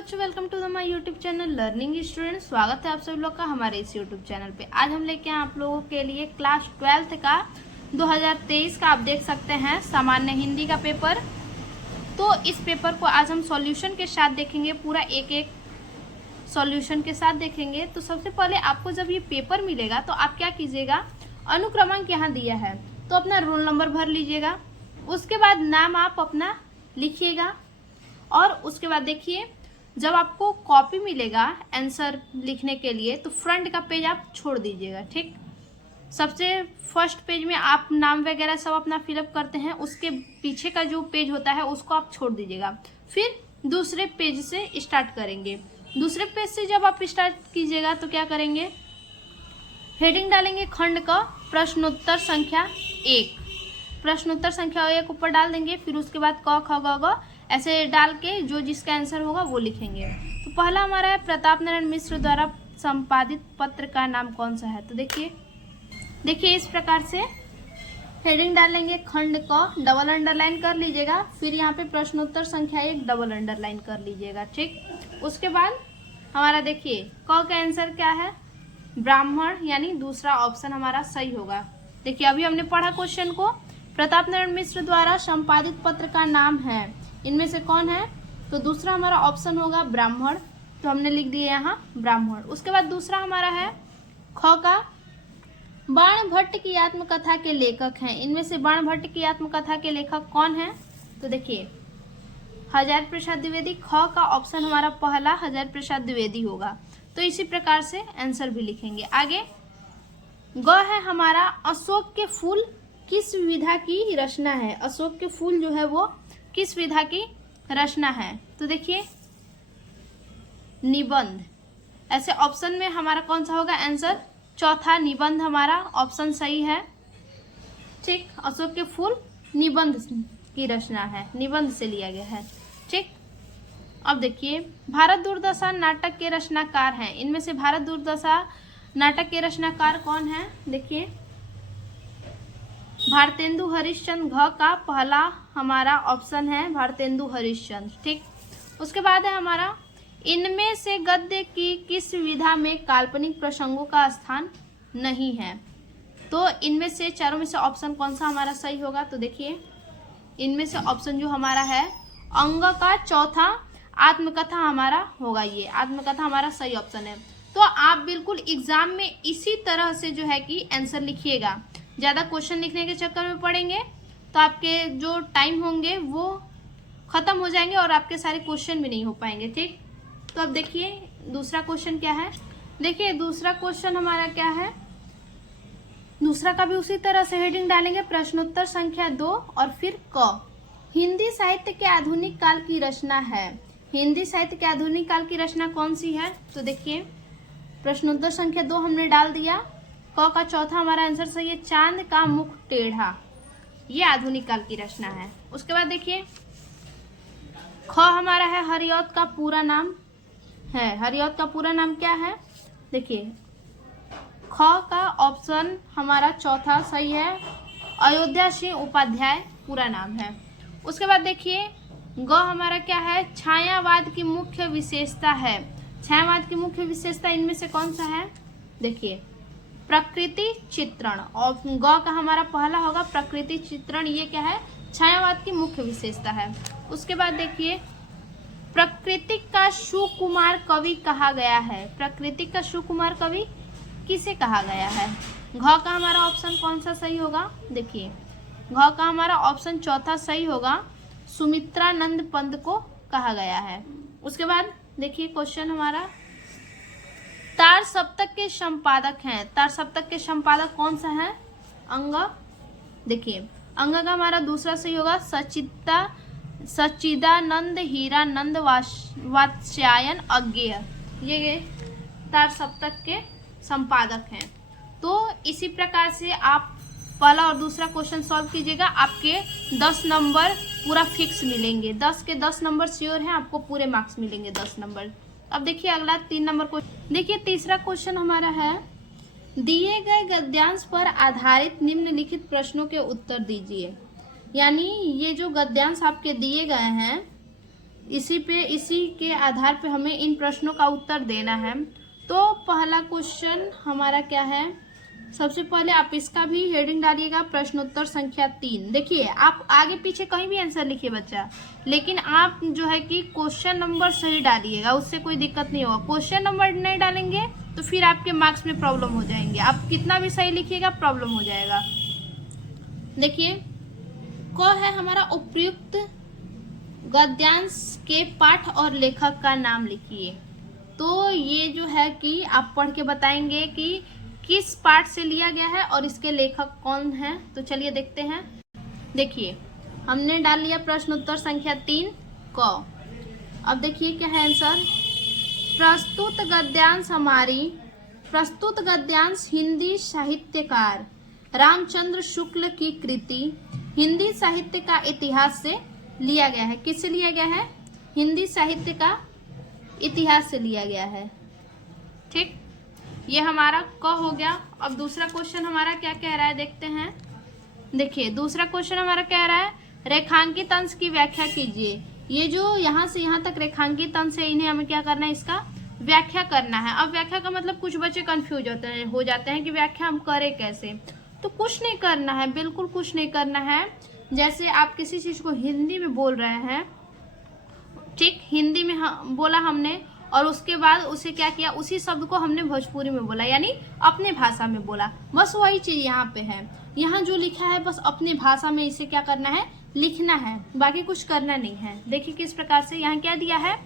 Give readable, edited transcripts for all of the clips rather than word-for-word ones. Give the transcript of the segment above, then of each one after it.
बच्चों, welcome to the my YouTube channel learning student. स्वागत है आप सभी लोग का हमारे इस यूट्यूब चैनल पे। आज हम लेके आए आप लोगों के लिए क्लास 12th का 2023 का आप देख सकते हैं सामान्य हिंदी का पेपर। तो इस पेपर को आज हम सॉल्यूशन के साथ देखेंगे, पूरा एक एक सॉल्यूशन के साथ देखेंगे। तो सबसे पहले आपको जब ये पेपर मिलेगा तो आप क्या कीजिएगा, अनुक्रमांक यहाँ दिया है तो अपना रोल नंबर भर लीजिएगा। उसके बाद नाम आप अपना लिखिएगा और उसके बाद देखिए जब आपको कॉपी मिलेगा आंसर लिखने के लिए तो फ्रंट का पेज आप छोड़ दीजिएगा। ठीक, सबसे फर्स्ट पेज में आप नाम वगैरह सब अपना फिलअप करते हैं, उसके पीछे का जो पेज होता है उसको आप छोड़ दीजिएगा। फिर दूसरे पेज से स्टार्ट करेंगे। दूसरे पेज से जब आप स्टार्ट कीजिएगा तो क्या करेंगे, हेडिंग डालेंगे खंड का प्रश्नोत्तर संख्या 1, प्रश्नोत्तर संख्या 1 ऊपर डाल देंगे। फिर उसके बाद क ख ग घ ऐसे डाल के जो जिसका आंसर होगा वो लिखेंगे। तो पहला हमारा है प्रताप नारायण मिश्र द्वारा संपादित पत्र का नाम कौन सा है। तो देखिए इस प्रकार से हेडिंग डालेंगे खंड क, डबल अंडरलाइन कर लीजिएगा। फिर यहाँ पे प्रश्नोत्तर संख्या 1 डबल अंडरलाइन कर लीजिएगा। ठीक, उसके बाद हमारा देखिए क का आंसर क्या है, ब्राह्मण, यानी दूसरा ऑप्शन हमारा सही होगा। देखिए अभी हमने पढ़ा क्वेश्चन को, प्रताप नारायण मिश्र द्वारा संपादित पत्र का नाम है, इनमें से कौन है, तो दूसरा हमारा ऑप्शन होगा ब्राह्मण। तो हमने लिख दिया यहाँ ब्राह्मण। उसके बाद दूसरा हमारा है ख का, बाण भट्ट की आत्मकथा के लेखक हैं, इनमें से बाण भट्ट की आत्मकथा के लेखक कौन है। तो देखिए हजारी प्रसाद द्विवेदी। ख का ऑप्शन हमारा पहला हजारी प्रसाद द्विवेदी होगा। तो इसी प्रकार से आंसर भी लिखेंगे। आगे ग है हमारा, अशोक के फूल किस विधा की रचना है, अशोक के फूल जो है वो किस विधा की रचना है। तो देखिए निबंध, ऐसे ऑप्शन में हमारा कौन सा होगा आंसर, चौथा निबंध हमारा ऑप्शन सही है। ठीक, अशोक के फूल निबंध की रचना है, निबंध से लिया गया है। ठीक, अब देखिए भारत दुर्दशा नाटक के रचनाकार हैं, इनमें से भारत दुर्दशा नाटक के रचनाकार कौन है। देखिए भारतेंदु हरिश्चंद्र। घ का पहला हमारा ऑप्शन है भारतेंदु हरिश्चंद्र। ठीक, उसके बाद है हमारा, इनमें से गद्य की किस विधा में काल्पनिक प्रसंगों का स्थान नहीं है। तो इनमें से चारों में से ऑप्शन कौन सा हमारा सही होगा। तो देखिए इनमें से ऑप्शन जो हमारा है अंग का चौथा आत्मकथा हमारा होगा, ये आत्मकथा हमारा सही ऑप्शन है। तो आप बिल्कुल एग्जाम में इसी तरह से जो है कि आंसर लिखिएगा। ज़्यादा क्वेश्चन लिखने के चक्कर में पड़ेंगे तो आपके जो टाइम होंगे वो ख़त्म हो जाएंगे और आपके सारे क्वेश्चन भी नहीं हो पाएंगे। ठीक, तो अब देखिए दूसरा क्वेश्चन क्या है। देखिए दूसरा क्वेश्चन हमारा क्या है, दूसरा का भी उसी तरह से हेडिंग डालेंगे प्रश्नोत्तर संख्या 2 और फिर क, हिंदी साहित्य के आधुनिक काल की रचना है, हिंदी साहित्य के आधुनिक काल की रचना कौन सी है। तो देखिए प्रश्नोत्तर संख्या 2 हमने डाल दिया, क का चौथा हमारा आंसर सही है, चांद का मुख टेढ़ा, ये आधुनिक काल की रचना है। उसके बाद देखिए ख हमारा है हरिऔध का पूरा नाम है, हरिऔध का पूरा नाम क्या है। देखिए ख का ऑप्शन हमारा चौथा सही है, अयोध्या सिंह उपाध्याय पूरा नाम है। उसके बाद देखिए ग हमारा क्या है, छायावाद की मुख्य विशेषता है, छायावाद की मुख्य विशेषता इनमें से कौन सा है। देखिए प्रकृति चित्रण, और ग का हमारा पहला होगा प्रकृति चित्रण, ये क्या है, छायावाद की मुख्य विशेषता है। उसके बाद देखिए प्राकृतिक का सुकुमार कवि कहा गया है, प्राकृतिक का सुकुमार कवि किसे कहा गया है। घ का हमारा ऑप्शन कौन सा सही होगा। देखिए घ का हमारा ऑप्शन चौथा सही होगा, सुमित्रानंद पंत को कहा गया है। उसके बाद देखिए क्वेश्चन हमारा, तार सप्तक के संपादक हैं, तार सप्तक के संपादक कौन सा है, अंग। देखिए अंग का हमारा दूसरा सही होगा, सच्चिदानंद हीरानंद वात्स्यायन अज्ञेय, ये तार सप्तक के संपादक हैं। तो इसी प्रकार से आप पहला और दूसरा क्वेश्चन सॉल्व कीजिएगा, आपके 10 नंबर पूरा फिक्स मिलेंगे, 10 के 10 नंबर श्योर हैं, आपको पूरे मार्क्स मिलेंगे 10 नंबर। अब देखिए अगला 3 नंबर क्वेश्चन। देखिए तीसरा क्वेश्चन हमारा है, दिए गए गद्यांश पर आधारित निम्नलिखित प्रश्नों के उत्तर दीजिए। यानी ये जो गद्यांश आपके दिए गए हैं इसी के आधार पे हमें इन प्रश्नों का उत्तर देना है। तो पहला क्वेश्चन हमारा क्या है, सबसे पहले आप इसका भी हेडिंग डालिएगा, प्रश्नोत्तर संख्या 3। देखिए आप आगे पीछे कहीं भी आंसर लिखिए बच्चा, लेकिन आप जो है कि क्वेश्चन नंबर सही डालिएगा, उससे कोई दिक्कत नहीं होगा। क्वेश्चन नंबर नहीं डालेंगे तो फिर आपके मार्क्स में प्रॉब्लम हो जाएंगे, आप कितना भी सही लिखिएगा प्रॉब्लम हो जाएगा। देखिए क है हमारा, उपयुक्त गद्यांश के पाठ और लेखक का नाम लिखिए। तो ये जो है कि आप पढ़ के बताएंगे कि किस पाठ से लिया गया है और इसके लेखक कौन है। तो चलिए देखते हैं। देखिए हमने डाल लिया प्रश्नोत्तर संख्या 3 क। अब देखिए क्या है आंसर। प्रस्तुत गद्यांश हिंदी साहित्यकार रामचंद्र शुक्ल की कृति हिंदी साहित्य का इतिहास से लिया गया है। किससे लिया गया है? हिंदी साहित्य का इतिहास से लिया गया है। ठीक, ये हमारा क हो गया। अब दूसरा क्वेश्चन हमारा क्या कह रहा है देखते हैं। देखिए दूसरा क्वेश्चन हमारा कह रहा है रेखांकित अंश की व्याख्या कीजिए। ये जो यहाँ से यहाँ तक रेखांकित अंश है, इन्हें हमें क्या करना है, इसका व्याख्या करना है। अब व्याख्या का मतलब कुछ बच्चे कंफ्यूज हो जाते हैं कि व्याख्या हम करें कैसे। तो कुछ नहीं करना है, बिल्कुल कुछ नहीं करना है। जैसे आप किसी चीज को हिंदी में बोल रहे हैं, ठीक, हिंदी में बोला हमने और उसके बाद उसे क्या किया, उसी शब्द को हमने भोजपुरी में बोला, यानी अपने भाषा में बोला। बस वही चीज यहाँ पे है। यहाँ जो लिखा है बस अपनी भाषा में इसे क्या करना है, लिखना है, बाकी कुछ करना नहीं है। देखिए किस प्रकार से यहाँ क्या दिया है,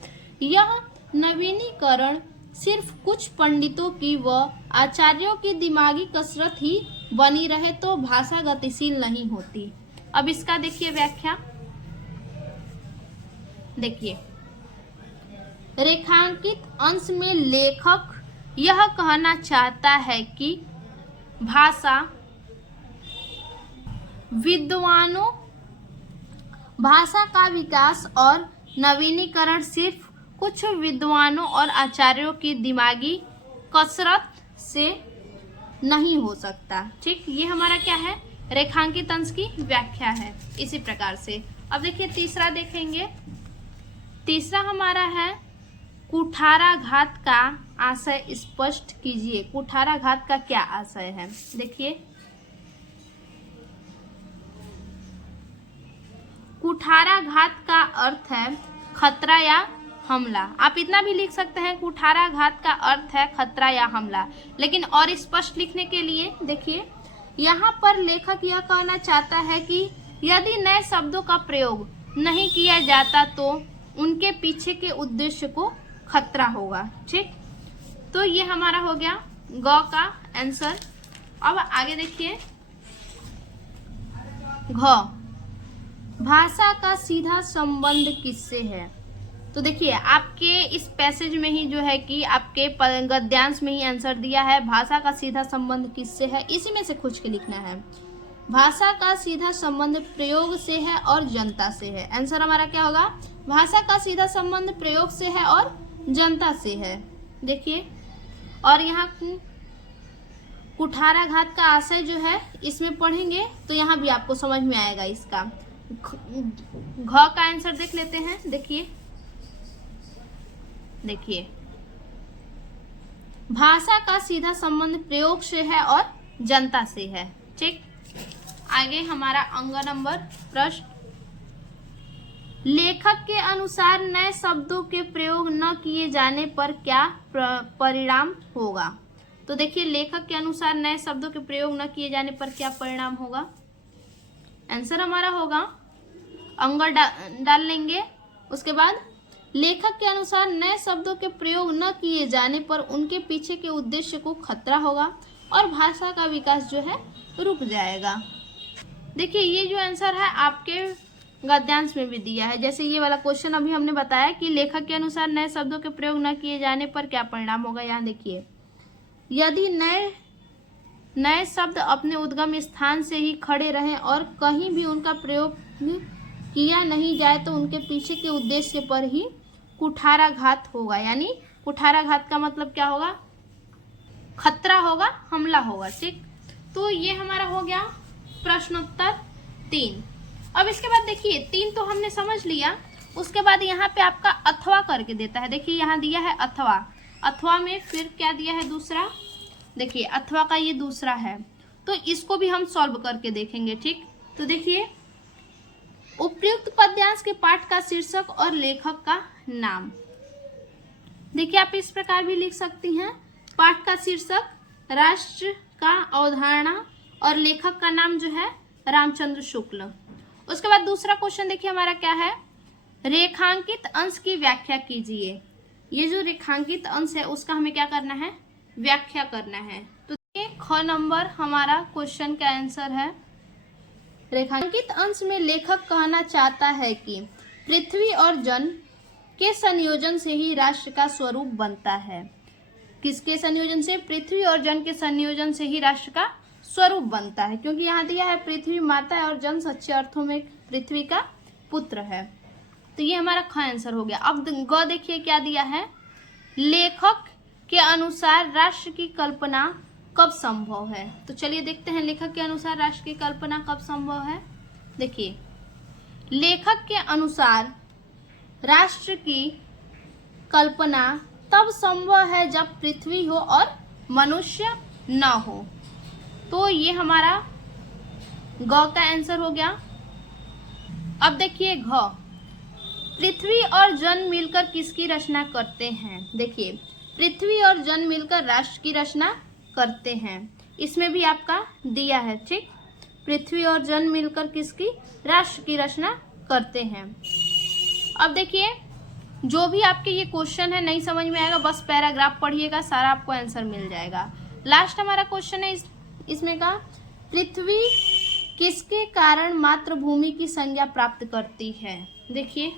यह नवीनीकरण सिर्फ कुछ पंडितों की व आचार्यों की दिमागी कसरत ही बनी रहे तो भाषा गतिशील नहीं होती। अब इसका देखिए व्याख्या। देखिए रेखांकित अंश में लेखक यह कहना चाहता है कि भाषा विद्वानों भाषा का विकास और नवीनीकरण सिर्फ कुछ विद्वानों और आचार्यों की दिमागी कसरत से नहीं हो सकता। ठीक, ये हमारा क्या है, रेखांकित अंश की व्याख्या है इसी प्रकार से। अब देखिए तीसरा देखेंगे। तीसरा हमारा है कुठाराघात का आशय स्पष्ट कीजिए। कुठाराघात का क्या आशय है, देखिए कुठाराघात का अर्थ है खतरा या हमला। आप इतना भी लिख सकते हैं, कुठाराघात का अर्थ है खतरा या हमला। लेकिन और स्पष्ट लिखने के लिए देखिए यहाँ पर लेखक यह कहना चाहता है कि यदि नए शब्दों का प्रयोग नहीं किया जाता तो उनके पीछे के उद्देश्य को खतरा होगा। ठीक, तो ये हमारा हो गया ग का आंसर। अब आगे देखिए घ, भाषा का सीधा संबंध किससे है। तो देखिए आपके इस पैसेज में ही जो है कि आपके गद्यांश में ही आंसर दिया है, भाषा का सीधा संबंध किससे है, इसी में से खोज के लिखना है। भाषा का सीधा संबंध प्रयोग से है और जनता से है। आंसर हमारा क्या होगा, भाषा का सीधा संबंध प्रयोग से है और जनता से है। देखिए और यहाँ कुठाराघात का आशय जो है इसमें पढ़ेंगे तो यहाँ भी आपको समझ में आएगा। इसका घ का आंसर देख लेते हैं। देखिए भाषा का सीधा संबंध प्रयोग से है और जनता से है। ठीक, आगे हमारा अंग नंबर प्रश्न, लेखक के अनुसार नए शब्दों के प्रयोग न किए जाने पर क्या परिणाम होगा। तो देखिए लेखक के अनुसार नए शब्दों के प्रयोग न किए जाने पर क्या परिणाम होगा। आंसर हमारा होगा अंग डाल लेंगे। उसके बाद लेखक के अनुसार नए शब्दों के प्रयोग न किए जाने पर उनके पीछे के उद्देश्य को खतरा होगा और भाषा का विकास जो है रुक जाएगा। देखिए ये जो आंसर है आपके गद्यांश में भी दिया है। जैसे ये वाला क्वेश्चन अभी हमने बताया कि लेखक के अनुसार नए शब्दों के प्रयोग न किए जाने पर क्या परिणाम होगा। यहाँ देखिए यदि नए शब्द अपने उद्गम स्थान से ही खड़े रहें और कहीं भी उनका प्रयोग किया नहीं जाए तो उनके पीछे के उद्देश्य पर ही कुठाराघात होगा। यानी कुठाराघात का मतलब क्या होगा, खतरा होगा, हमला होगा। ठीक, तो ये हमारा हो गया प्रश्नोत्तर 3। अब इसके बाद देखिए 3 तो हमने समझ लिया, उसके बाद यहाँ पे आपका अथवा करके देता है। देखिए यहाँ दिया है अथवा, अथवा में फिर क्या दिया है दूसरा, देखिए अथवा का ये दूसरा है, तो इसको भी हम सॉल्व करके देखेंगे। ठीक, तो देखिए उपयुक्त पद्यांश के पाठ का शीर्षक और लेखक का नाम। देखिए आप इस प्रकार भी लिख सकती हैं, पाठ का शीर्षक राष्ट्र का अवधारणा और लेखक का नाम जो है रामचंद्र शुक्ल। उसके बाद दूसरा क्वेश्चन देखिए हमारा क्या है, रेखांकित अंश की व्याख्या कीजिए। ये जो रेखांकित अंश है उसका हमें क्या करना है, व्याख्या करना है। तो देखिए ख नंबर हमारा क्वेश्चन का आंसर है, रेखांकित अंश में लेखक कहना चाहता है कि पृथ्वी और जन के संयोजन से ही राष्ट्र का स्वरूप बनता है। किसके संयोजन से, पृथ्वी और जन के संयोजन से ही राष्ट्र का स्वरूप बनता है, क्योंकि यहाँ दिया है पृथ्वी माता है और जन सच्चे अर्थों में पृथ्वी का पुत्र है। तो ये हमारा ख आंसर हो गया। अब ग देखिए क्या दिया है, लेखक के अनुसार राष्ट्र की कल्पना कब संभव है। तो चलिए देखते हैं लेखक के अनुसार राष्ट्र की कल्पना कब संभव है। देखिए लेखक के अनुसार राष्ट्र की कल्पना तब संभव है जब पृथ्वी हो और मनुष्य न हो। तो ये हमारा ग का आंसर हो गया। अब देखिए घ, पृथ्वी और जन मिलकर किसकी रचना करते हैं। देखिए पृथ्वी और जन मिलकर राष्ट्र की रचना करते हैं, इसमें भी आपका दिया है। ठीक, पृथ्वी और जन मिलकर किसकी, राष्ट्र की रचना करते हैं। अब देखिए जो भी आपके ये क्वेश्चन है नहीं समझ में आएगा, बस पैराग्राफ पढ़िएगा, सारा आपको आंसर मिल जाएगा। लास्ट हमारा क्वेश्चन है इसमें का, पृथ्वी किसके कारण मातृभूमि की संज्ञा प्राप्त करती है। देखिए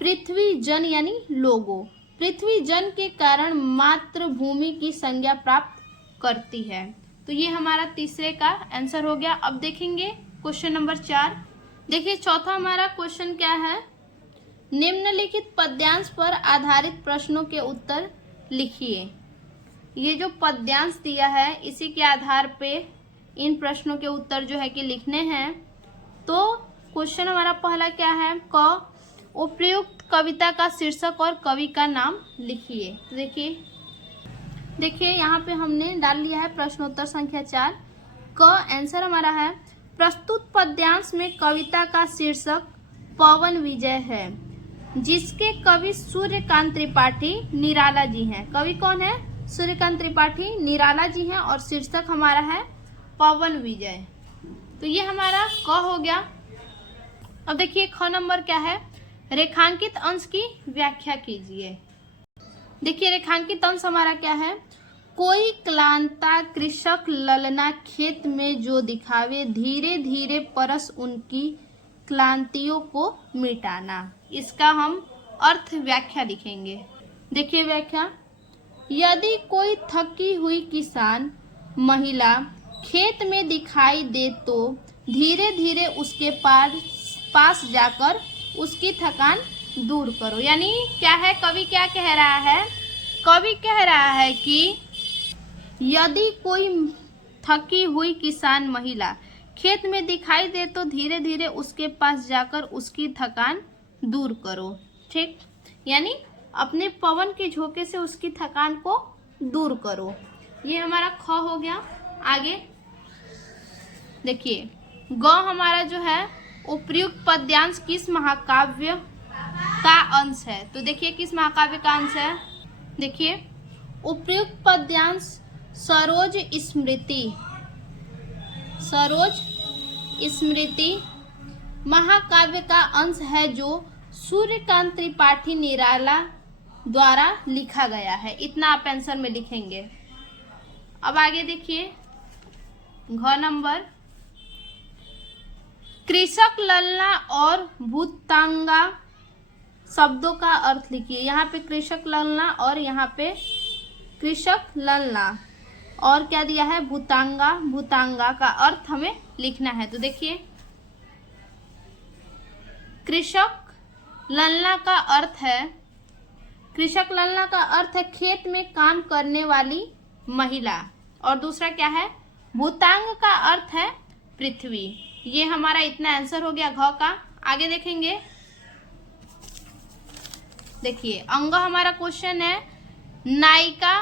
पृथ्वी जन यानी लोगो, पृथ्वी जन के कारण मातृभूमि की संज्ञा प्राप्त करती है। तो ये हमारा तीसरे का आंसर हो गया। अब देखेंगे क्वेश्चन नंबर 4। देखिए चौथा हमारा क्वेश्चन क्या है, निम्नलिखित पद्यांश पर आधारित प्रश्नों के उत्तर लिखिए। ये जो पद्यांश दिया है इसी के आधार पे इन प्रश्नों के उत्तर जो है कि लिखने हैं। तो क्वेश्चन हमारा पहला क्या है, क, उपयुक्त कविता का शीर्षक और कवि का नाम लिखिए। तो देखिए यहाँ पे हमने डाल लिया है प्रश्नोत्तर संख्या 4 क। आंसर हमारा है, प्रस्तुत पद्यांश में कविता का शीर्षक पवन विजय है, जिसके कवि सूर्यकांत त्रिपाठी निराला जी हैं। कवि कौन है, सूर्यकांत त्रिपाठी निराला जी हैं और शीर्षक हमारा है पवन विजय। तो ये हमारा क हो गया। अब देखिए ख नंबर क्या है, रेखांकित अंश की व्याख्या कीजिए। देखिए रेखांकित अंश हमारा क्या है, कोई क्लांता कृषक ललना खेत में जो दिखावे, धीरे धीरे परस उनकी क्लांतियों को मिटाना। इसका हम अर्थ व्याख्या लिखेंगे। देखिए व्याख्या, यदि कोई थकी हुई किसान महिला खेत में दिखाई दे तो धीरे धीरे उसके पास जाकर उसकी थकान दूर करो। यानी क्या है, कवि क्या कह रहा है, कवि कह रहा है कि यदि कोई थकी हुई किसान महिला खेत में दिखाई दे तो धीरे धीरे उसके पास जाकर उसकी थकान दूर करो। ठीक, यानी अपने पवन के झोंके से उसकी थकान को दूर करो। ये हमारा ख हो गया। आगे देखिए ग हमारा जो है, उपयुक्त पद्यांश किस महाकाव्य का अंश है। तो देखिए किस महाकाव्य का अंश है, देखिए उपयुक्त पद्यांश सरोज स्मृति, सरोज स्मृति महाकाव्य का अंश है जो सूर्यकांत त्रिपाठी निराला द्वारा लिखा गया है। इतना आप आंसर में लिखेंगे। अब आगे देखिए घ नंबर, कृषक ललना और भूतांगा शब्दों का अर्थ लिखिए। यहाँ पे कृषक ललना और यहाँ पे कृषक ललना और क्या दिया है, भूतांगा, भूतांगा का अर्थ हमें लिखना है। तो देखिए कृषक ललना का अर्थ है, कृषक ललना का अर्थ है खेत में काम करने वाली महिला, और दूसरा क्या है, भूतांग का अर्थ है पृथ्वी। ये हमारा इतना आंसर हो गया घ का। आगे देखेंगे देखिए अंग हमारा क्वेश्चन है, नायिका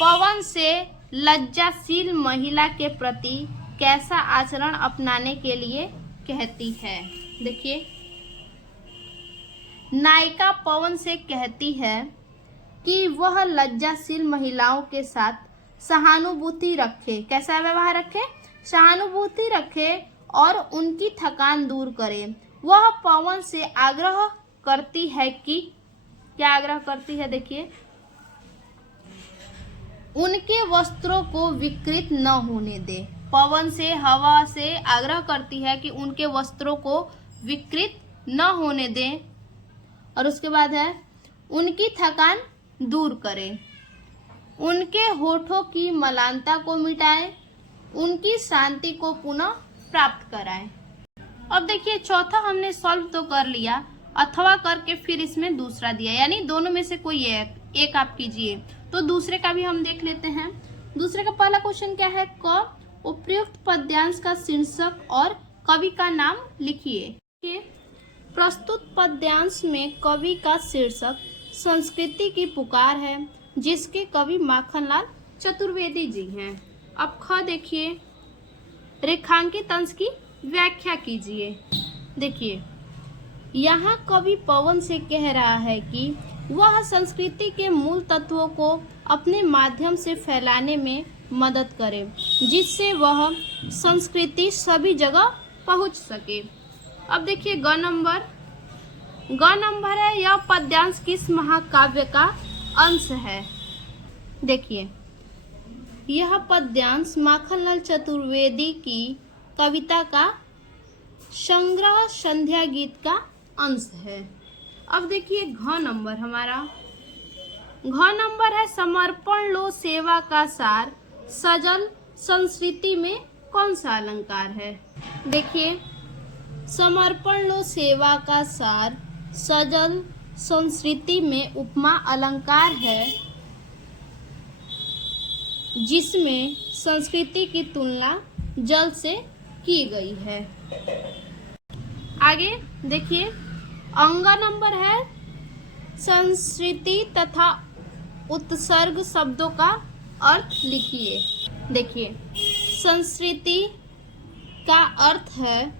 पवन से लज्जाशील महिला के प्रति कैसा आचरण अपनाने के लिए कहती है। देखिए नायिका पवन से कहती है कि वह लज्जाशील महिलाओं के साथ सहानुभूति रखे, कैसा व्यवहार रखे, सहानुभूति रखे और उनकी थकान दूर करे। वह पवन से आग्रह करती है कि, क्या आग्रह करती है, देखिए उनके वस्त्रों को विकृत न होने दे। पवन से, हवा से आग्रह करती है कि उनके वस्त्रों को विकृत न होने दे। और उसके बाद है उनकी थकान दूर करे, उनके होठों की मलानता को मिटाए, उनकी शांति को पुनः प्राप्त कराए। अब देखिए चौथा हमने सॉल्व तो कर लिया, अथवा करके फिर इसमें दूसरा दिया, यानी दोनों में से कोई एक आप कीजिए। तो दूसरे का भी हम देख लेते हैं। दूसरे का पहला क्वेश्चन क्या है, क उपयुक्त पद्यांश का शीर्षक और कवि का नाम लिखिए। प्रस्तुत पद्यांश में कवि का शीर्षक संस्कृति की पुकार है, जिसके कवि माखनलाल चतुर्वेदी जी हैं। अब ख देखिए, रेखांकित अंश की व्याख्या कीजिए। देखिए यहाँ कवि पवन से कह रहा है कि वह संस्कृति के मूल तत्वों को अपने माध्यम से फैलाने में मदद करे, जिससे वह संस्कृति सभी जगह पहुंच सके। अब देखिए ग नंबर है, यह पद्यांश किस महाकाव्य का अंश है। देखिए यह पद्यांश माखनलाल चतुर्वेदी की कविता का संग्रह संध्या गीत का अंश है। अब देखिए घ नंबर हमारा, घ नंबर है समर्पण लो सेवा का सार, सजल संस्कृति में कौन सा अलंकार है। देखिए समर्पण लो सेवा का सार, सजल संस्कृति में उपमा अलंकार है, जिसमें संस्कृति की तुलना जल से की गई है। आगे देखिए अंग नंबर है संस्कृति तथा उत्सर्ग शब्दों का अर्थ लिखिए। देखिए संस्कृति का अर्थ है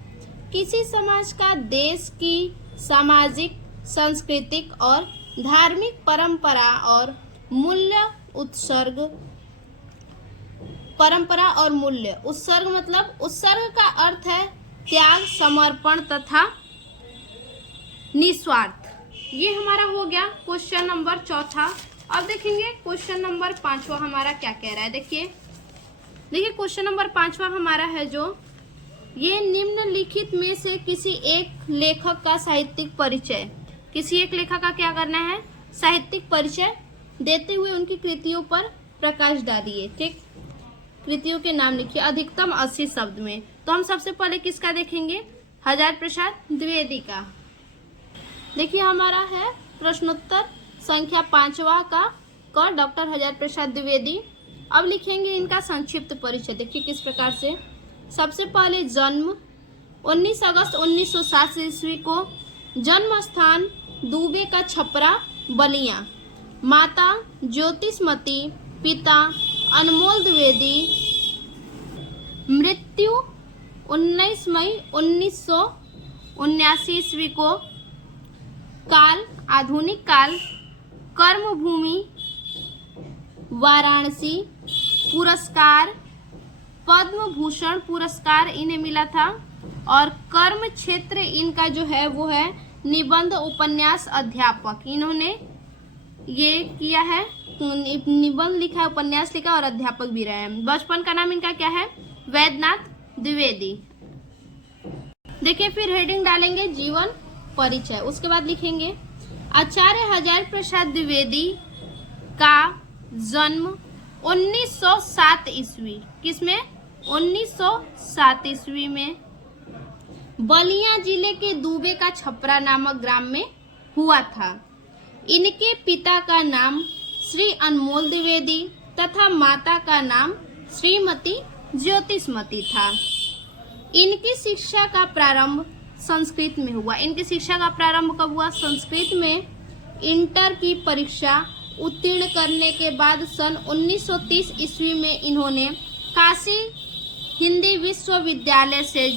किसी समाज का देश की सामाजिक, सांस्कृतिक और धार्मिक परंपरा और मूल्य। उत्सर्ग, परंपरा और मूल्य। उत्सर्ग मतलब, उत्सर्ग का अर्थ है त्याग, समर्पण तथा निस्वार्थ। ये हमारा हो गया क्वेश्चन नंबर चौथा। अब देखेंगे क्वेश्चन नंबर पांचवा हमारा क्या कह रहा है। देखिए क्वेश्चन नंबर पांचवा हमारा है जो, ये निम्नलिखित में से किसी एक लेखक का साहित्यिक परिचय, किसी एक लेखक का क्या करना है, साहित्यिक परिचय देते हुए उनकी कृतियों पर प्रकाश डालिए। ठीक, कृतियों के नाम लिखिए अधिकतम 80 शब्द में। तो हम सबसे पहले किसका देखेंगे, हजार प्रसाद द्विवेदी का। देखिए हमारा है प्रश्नोत्तर संख्या 5वां का क डॉक्टर हजार प्रसाद द्विवेदी। अब लिखेंगे इनका संक्षिप्त परिचय। देखिए किस प्रकार से। सबसे पहले जन्म 19 अगस्त 1907 ईस्वी को, जन्म स्थान दुबे का छपरा बलिया, माता ज्योतिषमती, पिता अनमोल द्विवेदी, मृत्यु 19 मई 1979 ईस्वी को, काल आधुनिक काल, कर्मभूमि वाराणसी, पुरस्कार पद्म भूषण पुरस्कार इन्हें मिला था, और कर्म क्षेत्र इनका जो है वो है निबंध उपन्यास अध्यापक। इन्होंने ये किया है, निबंध लिखा है, उपन्यास लिखा और अध्यापक भी रहे हैं। बचपन का नाम इनका क्या है, वैद्यनाथ द्विवेदी। देखिए फिर हेडिंग डालेंगे जीवन परिचय। उसके बाद लिखेंगे आचार्य हजार प्रसाद द्विवेदी का जन्म 1907 ईस्वी, किसमें, 1907 ईस्वी में बलिया जिले के दुबे का छपरा नामक ग्राम में हुआ था। इनके पिता का नाम श्री अनमोल द्विवेदी तथा माता का नाम श्रीमती ज्योतिषमती था। इनकी शिक्षा का प्रारंभ संस्कृत में हुआ। इनकी शिक्षा का प्रारंभ कब हुआ, संस्कृत में। इंटर की परीक्षा उत्तीर्ण करने के बाद सन 1930 ईस्वी में इन्होंने काशी हिंदी विश्वविद्यालय से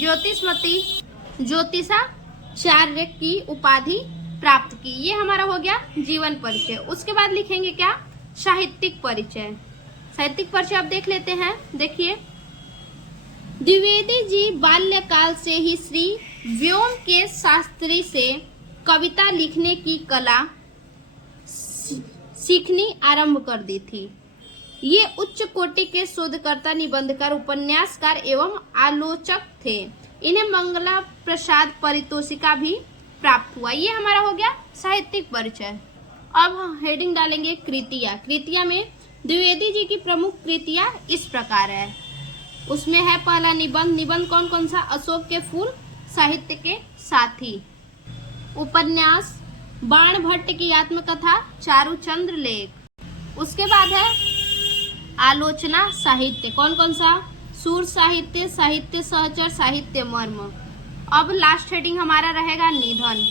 ज्योतिषाचार्य की उपाधि प्राप्त की। ये हमारा हो गया जीवन परिचय। उसके बाद लिखेंगे क्या, साहित्यिक परिचय। साहित्यिक परिचय अब देख लेते हैं। देखिए, द्विवेदी जी बाल्यकाल से ही श्री व्योमकेश शास्त्री से कविता लिखने की कला सीखनी आरंभ कर दी थी। ये उच्च कोटि के शोधकर्ता, निबंधकार, उपन्यासकार एवं आलोचक थे। इन्हें मंगला प्रसाद पारितोषिका भी प्राप्त हुआ। ये हमारा हो गया साहित्यिक परिचय। अब हम हेडिंग डालेंगे कृतियां। कृतियां में द्विवेदी जी की प्रमुख कृतियां इस प्रकार है। उसमें है पहला निबंध। निबंध कौन कौन सा, अशोक के फूल, साहित्य के साथी। उपन्यास, बाण भट्ट की आत्मकथा, चारुचंद्र लेख। उसके बाद है आलोचना साहित्य। कौन कौन सा, सूर साहित्य, साहित्य सहचर, साहित्य मर्म। अब लास्ट हेडिंग हमारा रहेगा निधन।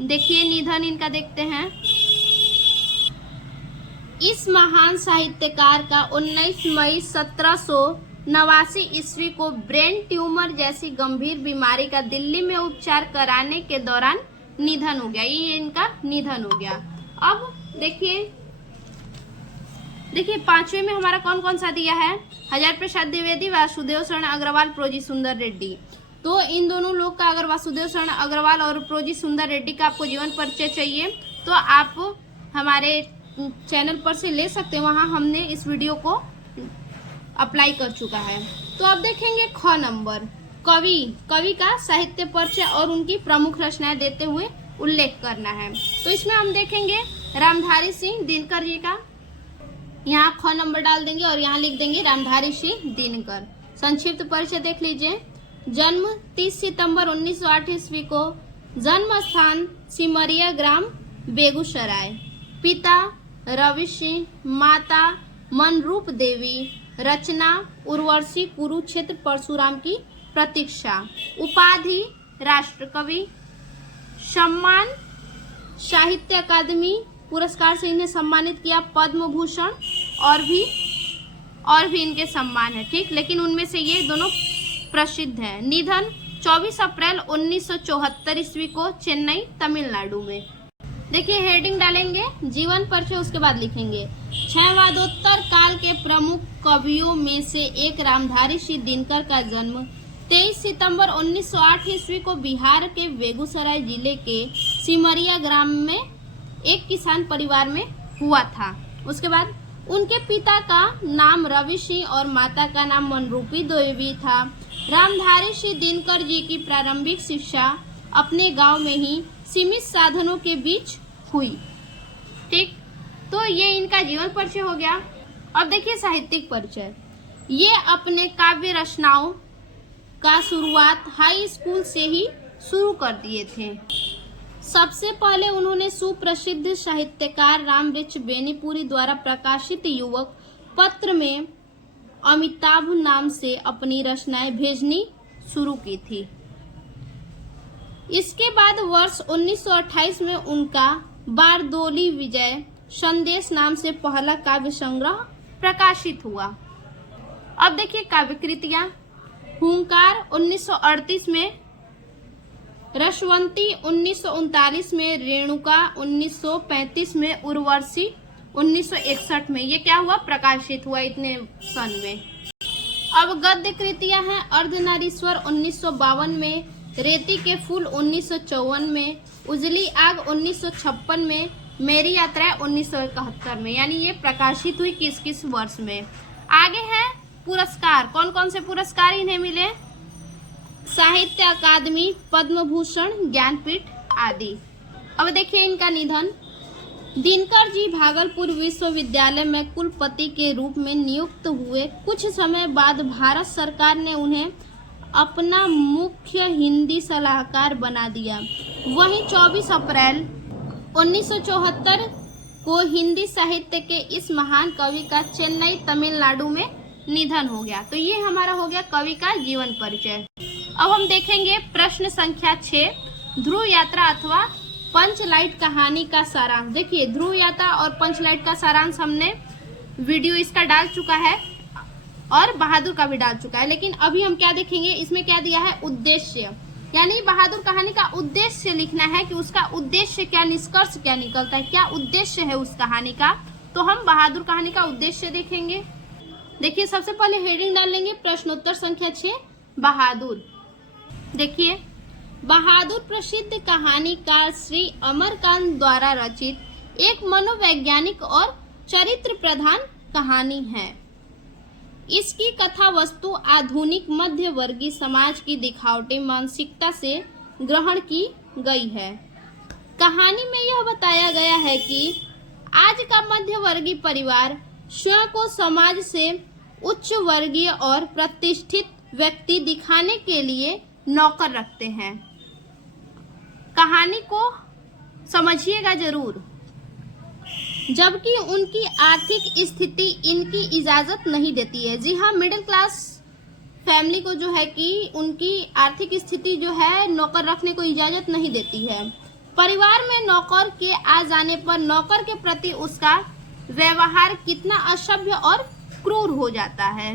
देखिए निधन इनका देखते हैं। इस महान साहित्यकार का 19 मई 1789 ईस्वी को ब्रेन ट्यूमर जैसी गंभीर बीमारी का दिल्ली में उपचार कराने के दौरान निधन हो गया। ये इनका निधन हो गया। अब देखिए पांचवे में हमारा कौन कौन सा दिया है, हजार प्रसाद द्विवेदी, वासुदेव शरण अग्रवाल, प्रोजी सुंदर रेड्डी। तो इन दोनों लोग का अगर वासुदेव शरण अग्रवाल और प्रोजी सुंदर रेड्डी का आपको जीवन परिचय चाहिए तो आप हमारे चैनल पर से ले सकते हैं। वहाँ हमने इस वीडियो को अप्लाई कर चुका है। तो अब देखेंगे ख नंबर, कवि का साहित्य परिचय और उनकी प्रमुख रचनाएं देते हुए उल्लेख करना है। तो इसमें हम देखेंगे रामधारी सिंह दिनकर जी का, यहाँ ख नंबर डाल देंगे और यहाँ लिख देंगे रामधारी सिंह दिनकर। संक्षिप्त परिचय देख लीजिए। जन्म 30 सितंबर 1908 ईस्वी को, जन्म स्थान सिमरिया ग्राम बेगूसराय। पिता रवि सिंह, माता मनरूप देवी। रचना उर्वशी, कुरुक्षेत्र परशुराम की प्रतीक्षा। उपाधि राष्ट्रकवि। सम्मान साहित्य अकादमी पुरस्कार से इन्हें सम्मानित किया, पद्म भूषण और भी इनके सम्मान है, ठीक। लेकिन उनमें से ये दोनों प्रसिद्ध है। निधन 24 अप्रैल 1974 ईस्वी को, चेन्नई तमिलनाडु में। देखिए हेडिंग डालेंगे जीवन परिचय, उसके बाद लिखेंगे क्षयवादोत्तर काल के प्रमुख कवियों में से एक रामधारी सिंह दिनकर का जन्म 23 सितंबर 1908 ईस्वी को बिहार के बेगूसराय जिले के सिमरिया ग्राम में एक किसान परिवार में हुआ था। उसके बाद उनके पिता का नाम रवि सिंह और माता का नाम मनरूपी देवी था। रामधारी सिंह दिनकर जी की प्रारंभिक शिक्षा अपने गांव में ही सीमित साधनों के बीच हुई, ठीक। तो ये इनका जीवन परिचय हो गया। अब देखिए साहित्यिक परिचय। ये अपने काव्य रचनाओं का शुरुआत हाई स्कूल से ही शुरू कर दिए थे। सबसे पहले उन्होंने सुप्रसिद्ध साहित्यकार रामवृक्ष बेनीपुरी द्वारा प्रकाशित युवक पत्र में अमिताभ नाम से अपनी रचनाएं भेजनी शुरू की थी। इसके बाद वर्ष 1928 में उनका बारदोली विजय संदेश नाम से पहला काव्य संग्रह प्रकाशित हुआ। अब देखिए काव्य कृतियां। हुंकार 1938 में, रसवंती 1939 में, रेणुका 1935 में, उर्वशी 1961 में। ये क्या हुआ, प्रकाशित हुआ इतने सन में। अब गद्य कृतियां हैं। अर्धनारीश्वर 1952 में, रेती के फूल 1954 में, उजली आग 1956 में, मेरी यात्रा 1971 में। यानी ये प्रकाशित हुई किस किस वर्ष में। आगे है पुरस्कार। कौन कौन से पुरस्कार इन्हें मिले, साहित्य अकादमी, पद्म भूषण, ज्ञानपीठ आदि। अब देखिए इनका निधन। दिनकर जी भागलपुर विश्वविद्यालय में कुलपति के रूप में नियुक्त हुए। कुछ समय बाद भारत सरकार ने उन्हें अपना मुख्य हिंदी सलाहकार बना दिया। वहीं 24 अप्रैल 1974 को हिंदी साहित्य के इस महान कवि का चेन्नई तमिलनाडु में निधन हो गया। तो ये हमारा हो गया कवि का जीवन परिचय। अब हम देखेंगे प्रश्न संख्या 6, ध्रुव यात्रा अथवा पंचलाइट कहानी का सारांश। देखिए ध्रुव यात्रा और पंचलाइट का सारांश हमने वीडियो इसका डाल चुका है और बहादुर का भी डाल चुका है, लेकिन अभी हम क्या देखेंगे, इसमें क्या दिया है, उद्देश्य, यानी बहादुर कहानी का उद्देश्य लिखना है कि उसका उद्देश्य क्या, निष्कर्ष क्या निकलता है, क्या उद्देश्य है उस कहानी का। तो हम बहादुर कहानी का उद्देश्य देखेंगे। देखिए सबसे पहले हेडिंग डाल लेंगे प्रश्नोत्तर संख्या 6 बहादुर। देखिए बहादुर प्रसिद्ध कहानीकार श्री अमरकांत द्वारा रचित एक मनोवैज्ञानिक और चरित्र प्रधान कहानी है। इसकी कथा वस्तु आधुनिक मध्य वर्गीय समाज की दिखावटी मानसिकता से ग्रहण की गई है। कहानी में यह बताया गया है कि आज का मध्य वर्गीय परिवार स्वयं को समाज से उच्च वर्गीय और प्रतिष्ठित व्यक्ति दिखाने के लिए नौकर रखते हैं। कहानी को समझिएगा जरूर, जबकि उनकी आर्थिक स्थिति इनकी इजाज़त नहीं देती है। जी हाँ, मिडिल क्लास फैमिली को जो है कि उनकी आर्थिक स्थिति जो है नौकर रखने को इजाज़त नहीं देती है। परिवार में नौकर के आ जाने पर नौकर के प्रति उसका व्यवहार कितना असभ्य और क्रूर हो जाता है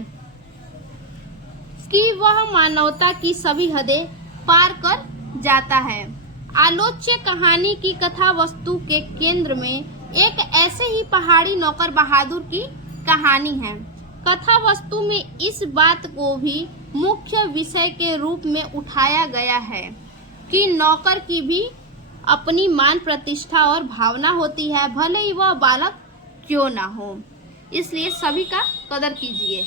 कि वह मानवता की सभी हदें पार कर जाता है। आलोच्य कहानी की कथा वस्तु के केंद्र में एक ऐसे ही पहाड़ी नौकर बहादुर की कहानी है। कथा वस्तु में इस बात को भी मुख्य विषय के रूप में उठाया गया है कि नौकर की भी अपनी मान प्रतिष्ठा और भावना होती है, भले ही वह बालक क्यों ना हो। इसलिए सभी का कदर कीजिए।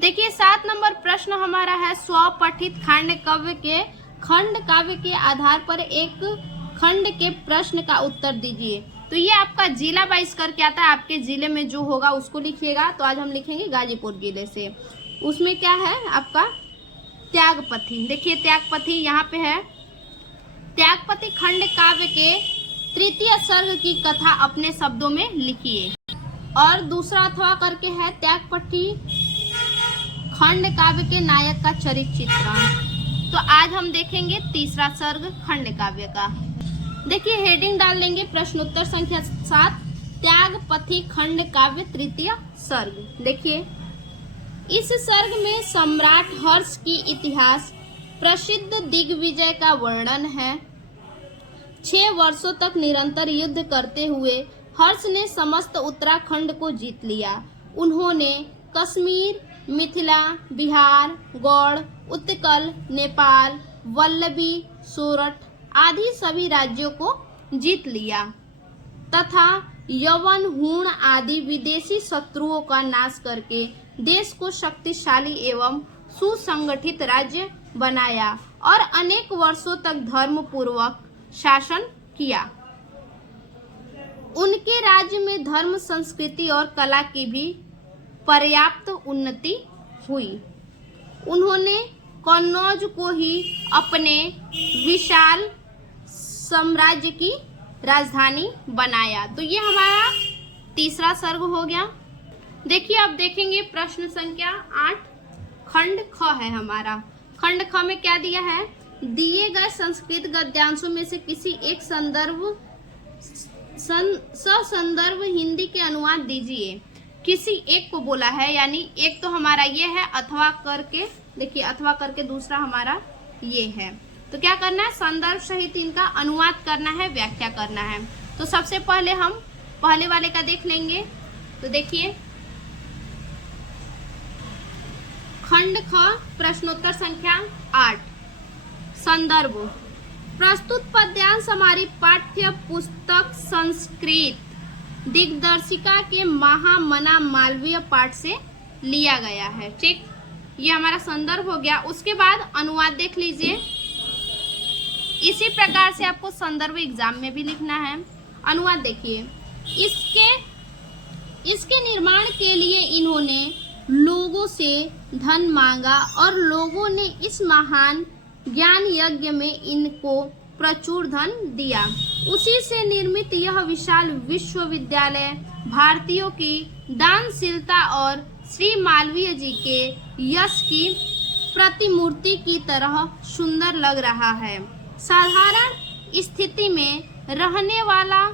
देखिए 7 नंबर प्रश्न हमारा है, स्वपठित खंड काव्य के आधार पर एक खंड के प्रश्न का उत्तर दीजिए। तो ये आपका जिला वाइज करके आता है, आपके जिले में जो होगा उसको लिखिएगा। तो आज हम लिखेंगे गाजीपुर जिले से। उसमें क्या है आपका त्यागपथी। देखिए त्यागपथी यहाँ पे है। त्यागपथी खंड काव्य के तृतीय सर्ग की कथा अपने शब्दों में लिखिए। और दूसरा अथवा करके है त्यागपथी खंड काव्य के नायक का चरित्र चित्रण। तो आज हम देखेंगे तीसरा सर्ग खंड काव्य का। देखिए हेडिंग डाल लेंगे प्रश्नोत्तर संख्या 7 त्यागपथी खंड काव्य तृतीय सर्ग। देखिए इस सर्ग में सम्राट हर्ष की इतिहास प्रसिद्ध दिग्विजय का वर्णन है। 6 वर्षों तक निरंतर युद्ध करते हुए हर्ष ने समस्त उत्तराखंड को जीत लिया। उन्होंने कश्मीर, मिथिला, बिहार, गौड़, उत्कल, नेपाल, वल्लभी, सोरठ आदि सभी राज्यों को जीत लिया तथा यवन, हूण आदि विदेशी शत्रुओं का नाश करके देश को शक्तिशाली एवं सुसंगठित राज्य बनाया और अनेक वर्षों तक धर्म पूर्वक शासन किया। उनके राज्य में धर्म, संस्कृति और कला की भी पर्याप्त उन्नति हुई। उन्होंने कन्नौज को ही अपने विशाल साम्राज्य की राजधानी बनाया। तो ये हमारा तीसरा सर्ग हो गया। देखिए अब देखेंगे प्रश्न संख्या 8 खंड ख है हमारा। खंड ख में क्या दिया है, दिए गए संस्कृत गद्यांशों में से किसी एक ससंदर्भ हिंदी के अनुवाद दीजिए। किसी एक को बोला है, यानी एक तो हमारा ये है अथवा करके, देखिए अथवा करके दूसरा हमारा ये है। तो क्या करना है, संदर्भ सहित इनका अनुवाद करना है, व्याख्या करना है। तो सबसे पहले हम पहले वाले का देख लेंगे। तो देखिए खंड ख प्रश्नोत्तर संख्या 8 संदर्भ। प्रस्तुत पद्यांश हमारी पाठ्य पुस्तक संस्कृत दिग्दर्शिका के महामना मालवीय पाठ से लिया गया है। ठीक, ये हमारा संदर्भ हो गया। उसके बाद अनुवाद देख लीजिए। इसी प्रकार से आपको संदर्भ एग्जाम में भी लिखना है। अनुवाद देखिए, इसके निर्माण के लिए इन्होंने लोगों से धन मांगा और लोगों ने इस महान ज्ञान यज्ञ में इनको प्रचुर धन दिया। उसी से निर्मित यह विशाल विश्वविद्यालय भारतीयों की दानशीलता और श्री मालवीय जी के यश की प्रतिमूर्ति की तरह सुंदर लग रहा है। साधारण स्थिति में रहने वाला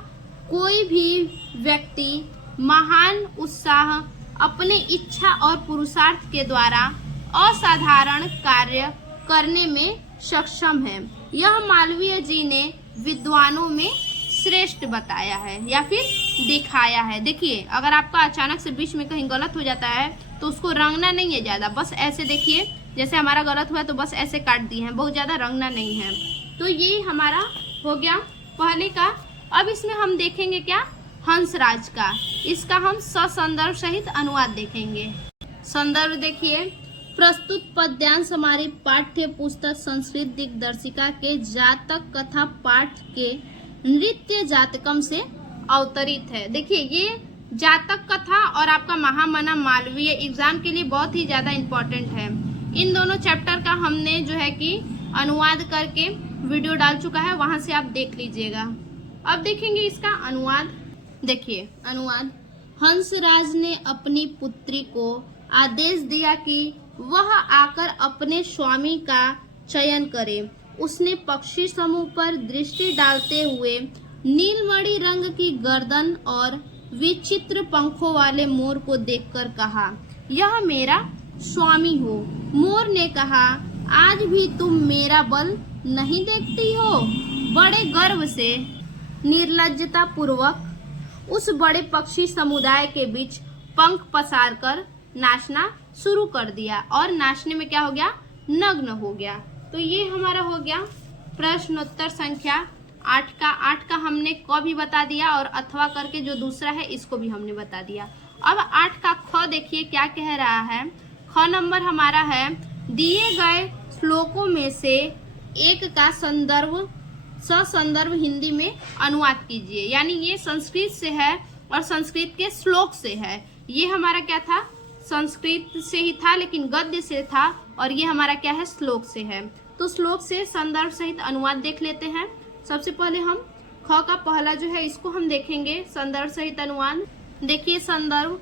कोई भी व्यक्ति महान उत्साह, अपने इच्छा और पुरुषार्थ के द्वारा असाधारण कार्य करने में सक्षम है। यह मालवीय जी ने विद्वानों में श्रेष्ठ बताया है या फिर दिखाया है। देखिए, अगर आपका अचानक से बीच में कहीं गलत हो जाता है तो उसको रंगना नहीं है ज़्यादा, बस ऐसे देखिए, जैसे हमारा गलत हुआ तो बस ऐसे काट दिए हैं, बहुत ज़्यादा रंगना नहीं है। तो ये हमारा हो गया पहले का। अब इसमें हम देखेंगे क्या, हंसराज का। इसका हम ससंदर्भ सहित अनुवाद देखेंगे। संदर्भ देखिए, प्रस्तुत पद्यांश हमारी पाठ्य पुस्तक संस्कृत दिग्दर्शिका के जातक कथा पाठ के नृत्य जातकम से अवतरित है। देखिए, ये जातक कथा और आपका महामना मालवीय एग्जाम के लिए बहुत ही ज़्यादा इम्पोर्टेंट है। इन दोनों चैप्टर का हमने जो है कि अनुवाद करके वीडियो डाल चुका है, वहां से आप देख लीजिएगा। अब देखेंगे इसका अनुवाद। देखिए अनुवाद, हंसराज ने अपनी पुत्री को आदेश दिया कि वह आकर अपने स्वामी का चयन करे। उसने पक्षी समूह पर दृष्टि डालते हुए नीलमणि रंग की गर्दन और विचित्र पंखों वाले मोर को देखकर कहा, यह मेरा स्वामी हो। मोर ने कहा, आज भी तुम मेरा बल नहीं देखती हो। बड़े गर्व से निर्लज्जता पूर्वक उस बड़े पक्षी समुदाय के बीच पंख पसारकर नाचना शुरू कर दिया और नाचने में क्या हो गया, नग्न हो गया। तो ये हमारा हो गया प्रश्नोत्तर संख्या 8 का। 8 का हमने क भी बता दिया और अथवा करके जो दूसरा है इसको भी हमने बता दिया। अब 8 का ख देखिए क्या कह रहा है। ख नंबर हमारा है, दिए गए श्लोकों में से एक का ससंदर्भ हिंदी में अनुवाद कीजिए। यानी ये संस्कृत से है और संस्कृत के श्लोक से है। ये हमारा क्या था, संस्कृत से ही था लेकिन गद्य से था, और ये हमारा क्या है, श्लोक से है। तो श्लोक से संदर्भ सहित अनुवाद देख लेते हैं। सबसे पहले हम ख का पहला जो है इसको हम देखेंगे, संदर्भ सहित अनुवाद। देखिए संदर्भ,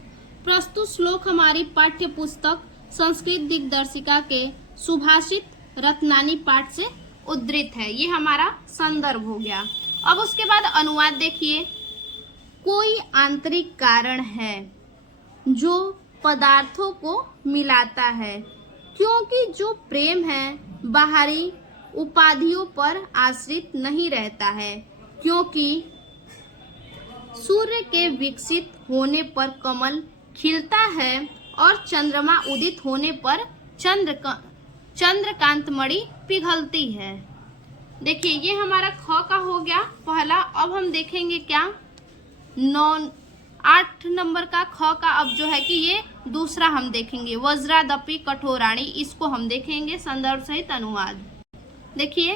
प्रस्तुत श्लोक हमारी पाठ्य पुस्तक संस्कृत दिग्दर्शिका के सुभाषित रत्नानी पाठ से उद्धृत है। ये हमारा संदर्भ हो गया। अब उसके बाद अनुवाद देखिए, कोई आंतरिक कारण है जो पदार्थों को मिलाता है, क्योंकि जो प्रेम है बाहरी उपाधियों पर आश्रित नहीं रहता है। क्योंकि सूर्य के विकसित होने पर कमल खिलता है और चंद्रमा उदित होने पर चंद्रकांतमणि पिघलती है। देखिए ये हमारा ख का हो गया पहला। अब हम देखेंगे क्या, 8 नंबर का ख का अब जो है कि ये दूसरा हम देखेंगे, वज्रादपि कठोराणी। इसको हम देखेंगे संदर्भ सहित अनुवाद। देखिए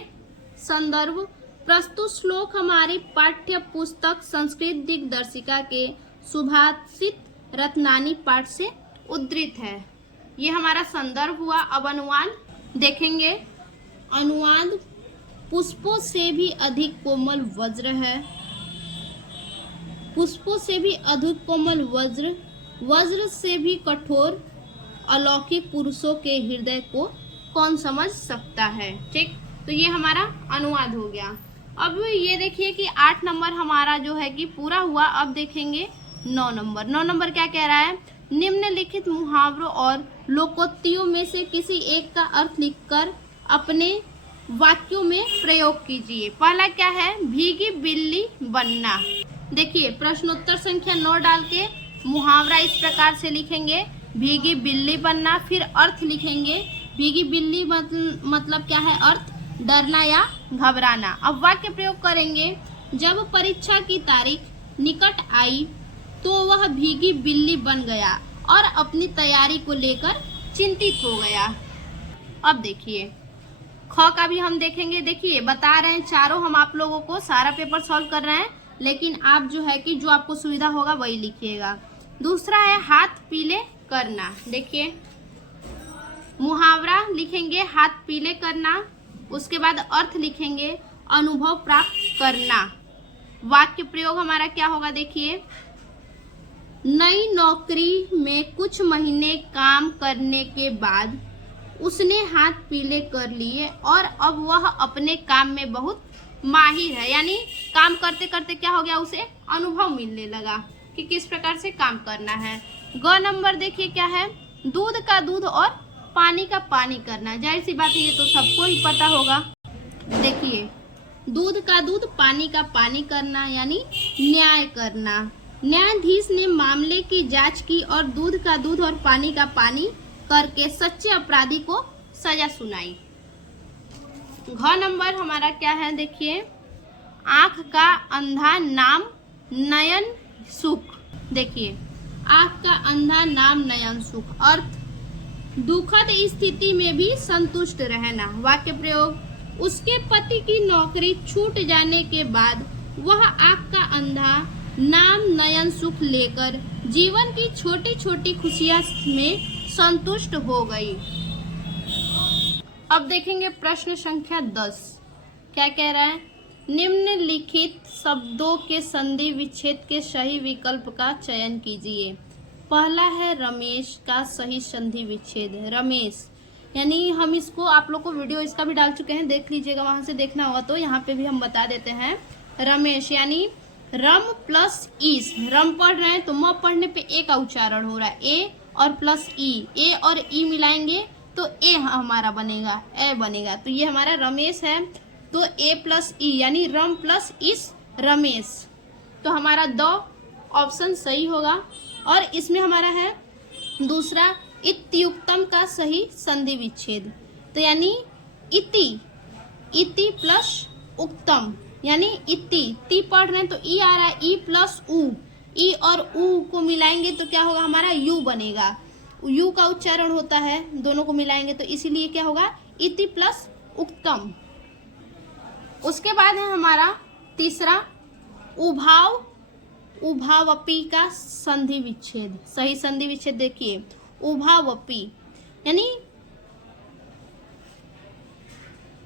संदर्भ, प्रस्तुत श्लोक हमारी पाठ्य पुस्तक संस्कृत दिग्दर्शिका के सुभाषित रत्नानी पाठ से उद्धृत है। ये हमारा संदर्भ हुआ। अब अनुवाद देखेंगे। अनुवाद, पुष्पों से भी अधिक कोमल वज्र है। पुष्पों से भी अधिक कोमल वज्र, वज्र से भी कठोर अलौकिक पुरुषों के हृदय को कौन समझ सकता है। ठीक, तो ये हमारा अनुवाद हो गया। अब ये देखिए कि 8 नंबर हमारा जो है कि पूरा हुआ। अब देखेंगे 9 नंबर। 9 नंबर क्या कह रहा है, निम्नलिखित मुहावरों और लोकोक्तियों में से किसी एक का अर्थ लिखकर अपने वाक्यों में प्रयोग कीजिए। पहला क्या है, भीगी बिल्ली बनना। देखिए प्रश्नोत्तर संख्या 9 डाल के मुहावरा इस प्रकार से लिखेंगे, भीगी बिल्ली बनना। फिर अर्थ लिखेंगे, भीगी बिल्ली मतलब क्या है, अर्थ डरना या घबराना। अब वाक्य प्रयोग करेंगे, जब परीक्षा की तारीख निकट आई तो वह भीगी बिल्ली बन गया और अपनी तैयारी को लेकर चिंतित हो गया। अब देखिए ख का भी हम देखेंगे। देखिए बता रहे हैं चारों हम आप लोगों को, सारा पेपर सॉल्व कर रहे हैं, लेकिन आप जो है कि जो आपको सुविधा होगा वही लिखिएगा। दूसरा है हाथ पीले करना। देखिए मुहावरा लिखेंगे हाथ पीले करना, उसके बाद अर्थ लिखेंगे अनुभव प्राप्त करना। वाक्य प्रयोग हमारा क्या होगा, देखिए नई नौकरी में कुछ महीने काम करने के बाद उसने हाथ पीले कर लिए और अब वह अपने काम में बहुत माहिर है, यानी काम करते करते क्या हो गया, उसे अनुभव मिलने लगा कि किस प्रकार से काम करना है। ग नंबर देखिए क्या है, दूध का दूध और पानी का पानी करना। जाहिर सी बात है, ये तो सबको ही पता होगा। देखिए, दूध का दूध पानी का पानी करना यानी न्याय करना। न्यायाधीश ने मामले की जांच की और दूध का दूध और पानी का पानी करके सच्चे अपराधी को सजा सुनाई। घ नंबर हमारा क्या है, देखिए, आंख का अंधा नाम नयन सुख। देखिए, आंख का अंधा नाम नयन सुख, अर्थ दुखद स्थिति में भी संतुष्ट रहना। वाक्य प्रयोग, उसके पति की नौकरी छूट जाने के बाद वह आंख का अंधा नाम नयन सुख लेकर जीवन की छोटी छोटी खुशियां में संतुष्ट हो गई। अब देखेंगे प्रश्न संख्या 10 क्या कह रहा है, निम्नलिखित शब्दों के संधि विच्छेद के सही विकल्प का चयन कीजिए। पहला है रमेश का सही संधि विच्छेद। रमेश यानी हम इसको, आप लोग को वीडियो इसका भी डाल चुके हैं, देख लीजिएगा, वहां से देखना होगा तो यहाँ पे भी हम बता देते हैं। रमेश यानी रम प्लस ईस, रम पढ़ रहे हैं तो म पढ़ने पे ए का उच्चारण हो रहा है, ए और प्लस ई, ए और ई मिलाएंगे तो ए हमारा बनेगा, ए बनेगा, तो ये हमारा रमेश है। तो ए प्लस ई यानी रम प्लस इस रमेश, तो हमारा दो ऑप्शन सही होगा। और इसमें हमारा है दूसरा इत्युक्तम का सही संधि विच्छेद, तो यानी इति, इति प्लस उक्तम यानी इति, ती पढ़ रहे हैं तो ई आ रहा है, ई प्लस उ, ई और उ को मिलाएंगे तो क्या होगा, हमारा यू बनेगा, यू का उच्चारण होता है, दोनों को मिलाएंगे तो इसीलिए क्या होगा, इति प्लस उक्तम। उसके बाद है हमारा तीसरा उभाव, उभावपी का संधि विच्छेद। सही संधि विच्छेद देखिए, उभावपी यानी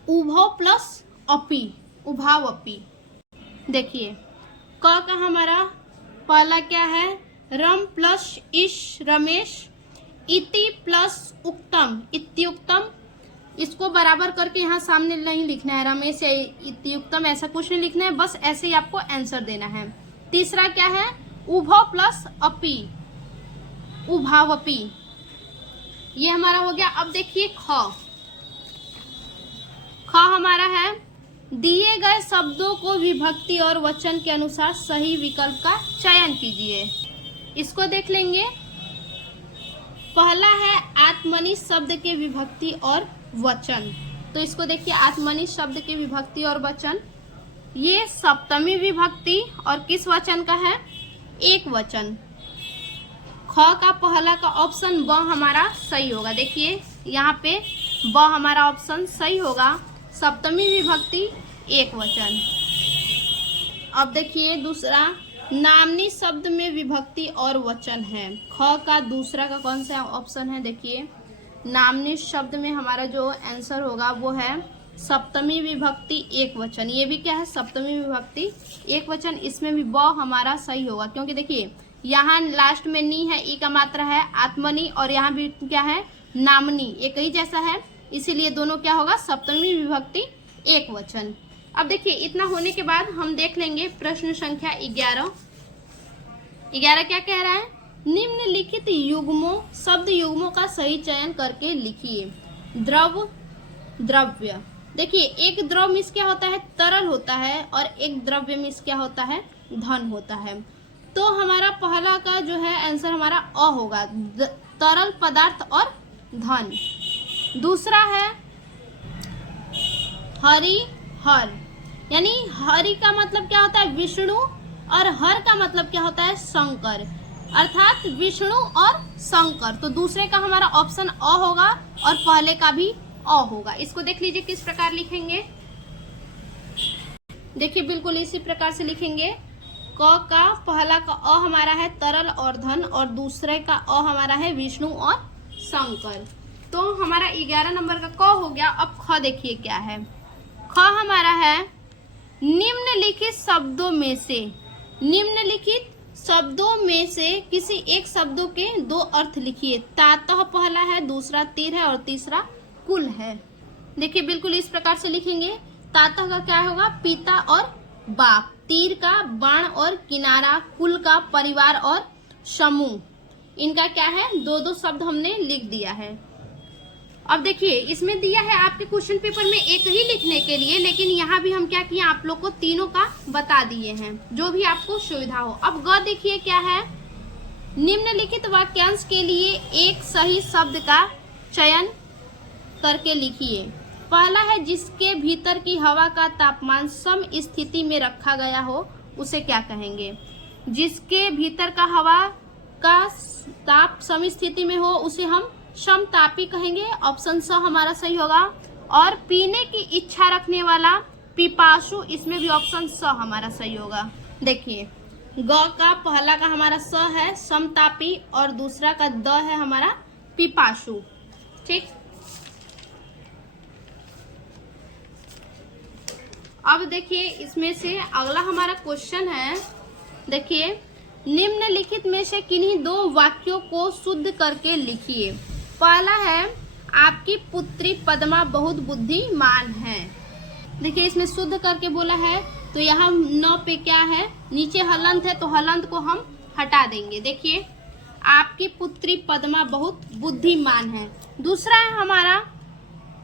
उभव प्लस अपी, उभावपी। देखिए, क का हमारा पहला क्या है, रम प्लस इश रमेश, इति प्लस उक्तम इत्युक्तम, इसको बराबर करके यहाँ सामने नहीं लिखना है, रमेश या इत्युक्तम ऐसा कुछ नहीं लिखना है, बस ऐसे ही आपको आंसर देना है। तीसरा क्या है, उभव प्लस अपी, उभावपी, ये हमारा हो गया। अब देखिए ख, ख हमारा है, दिए गए शब्दों को विभक्ति और वचन के अनुसार सही विकल्प का चयन कीजिए। इसको देख लेंगे। पहला है आत्मनि शब्द के विभक्ति और वचन, तो इसको देखिए, आत्मनि शब्द के विभक्ति और वचन, ये सप्तमी विभक्ति और किस वचन का है, एक वचन। ख का पहला का ऑप्शन ब हमारा सही होगा। देखिए यहाँ पे ब हमारा ऑप्शन सही होगा, सप्तमी विभक्ति एक वचन। अब देखिए दूसरा, नामनी शब्द में विभक्ति और वचन है। ख का दूसरा का कौन सा ऑप्शन है, देखिए नामनी शब्द में हमारा जो आंसर होगा वो है सप्तमी विभक्ति एक वचन। ये भी क्या है, सप्तमी विभक्ति एक वचन, इसमें भी ब हमारा सही होगा, क्योंकि देखिए यहाँ लास्ट में नी है, ई का मात्रा है, आत्मनी, और यहाँ भी क्या है, नामनी, एक ही जैसा है, इसीलिए दोनों क्या होगा, सप्तमी विभक्ति एक वचन। अब देखिए इतना होने के बाद हम देख लेंगे प्रश्न संख्या 11। 11 क्या कह रहा है, निम्नलिखित युग्मों, शब्द युग्मों का सही चयन करके लिखिए। द्रव, द्रव्य। देखिए एक द्रव मिस क्या होता है, तरल होता है, और एक द्रव्य मिस क्या होता है, धन होता है। तो हमारा पहला का जो है आंसर हमारा अ होगा, तरल पदार्थ और धन। दूसरा है हरि हर, यानी हरि का मतलब क्या होता है, विष्णु, और हर का मतलब क्या होता है, शंकर, अर्थात विष्णु और शंकर। तो दूसरे का हमारा ऑप्शन अ होगा और पहले का भी अ होगा। इसको देख लीजिए किस प्रकार लिखेंगे। देखिए बिल्कुल इसी प्रकार से लिखेंगे। क का पहला का अ हमारा है तरल और धन, और दूसरे का अ हमारा है विष्णु और शंकर। तो हमारा 11 नंबर का क हो गया। अब ख देखिए क्या है, ख हमारा है निम्नलिखित शब्दों में से, निम्नलिखित शब्दों में से किसी एक शब्दों के दो अर्थ लिखिए। तातः पहला है, दूसरा तीर है और तीसरा कुल है। देखिए बिल्कुल इस प्रकार से लिखेंगे। तातः का क्या होगा, पिता और बाप। तीर का बाण और किनारा, कुल का परिवार और समूह, इनका क्या है, दो दो शब्द हमने लिख दिया है। अब देखिए इसमें दिया है आपके क्वेश्चन पेपर में एक ही लिखने के लिए, लेकिन यहाँ भी हम क्या किए, आप लोग को तीनों का बता दिए हैं, जो भी आपको सुविधा हो। अब ग देखिए क्या है, निम्नलिखित वाक्यांश के लिए एक सही शब्द का चयन करके लिखिए। पहला है, जिसके भीतर की हवा का तापमान सम स्थिति में रखा गया हो उसे क्या कहेंगे। जिसके भीतर का हवा का ताप सम स्थिति में हो उसे हम समतापी कहेंगे, ऑप्शन स हमारा सही होगा। और पीने की इच्छा रखने वाला पिपासु, इसमें भी ऑप्शन स हमारा सही होगा। देखिए ग का पहला का हमारा स है समतापी और दूसरा का द है हमारा पिपासु। ठीक, अब देखिए इसमें से अगला हमारा क्वेश्चन है, देखिए निम्नलिखित में से किन्हीं दो वाक्यों को शुद्ध करके लिखिए। पहला है, आपकी पुत्री पद्मा बहुत बुद्धिमान है। देखिए इसमें शुद्ध करके बोला है, तो यहाँ न पे क्या है, नीचे हलंत है तो हलंत को हम हटा देंगे। देखिए आपकी पुत्री पद्मा बहुत बुद्धिमान है। दूसरा है हमारा,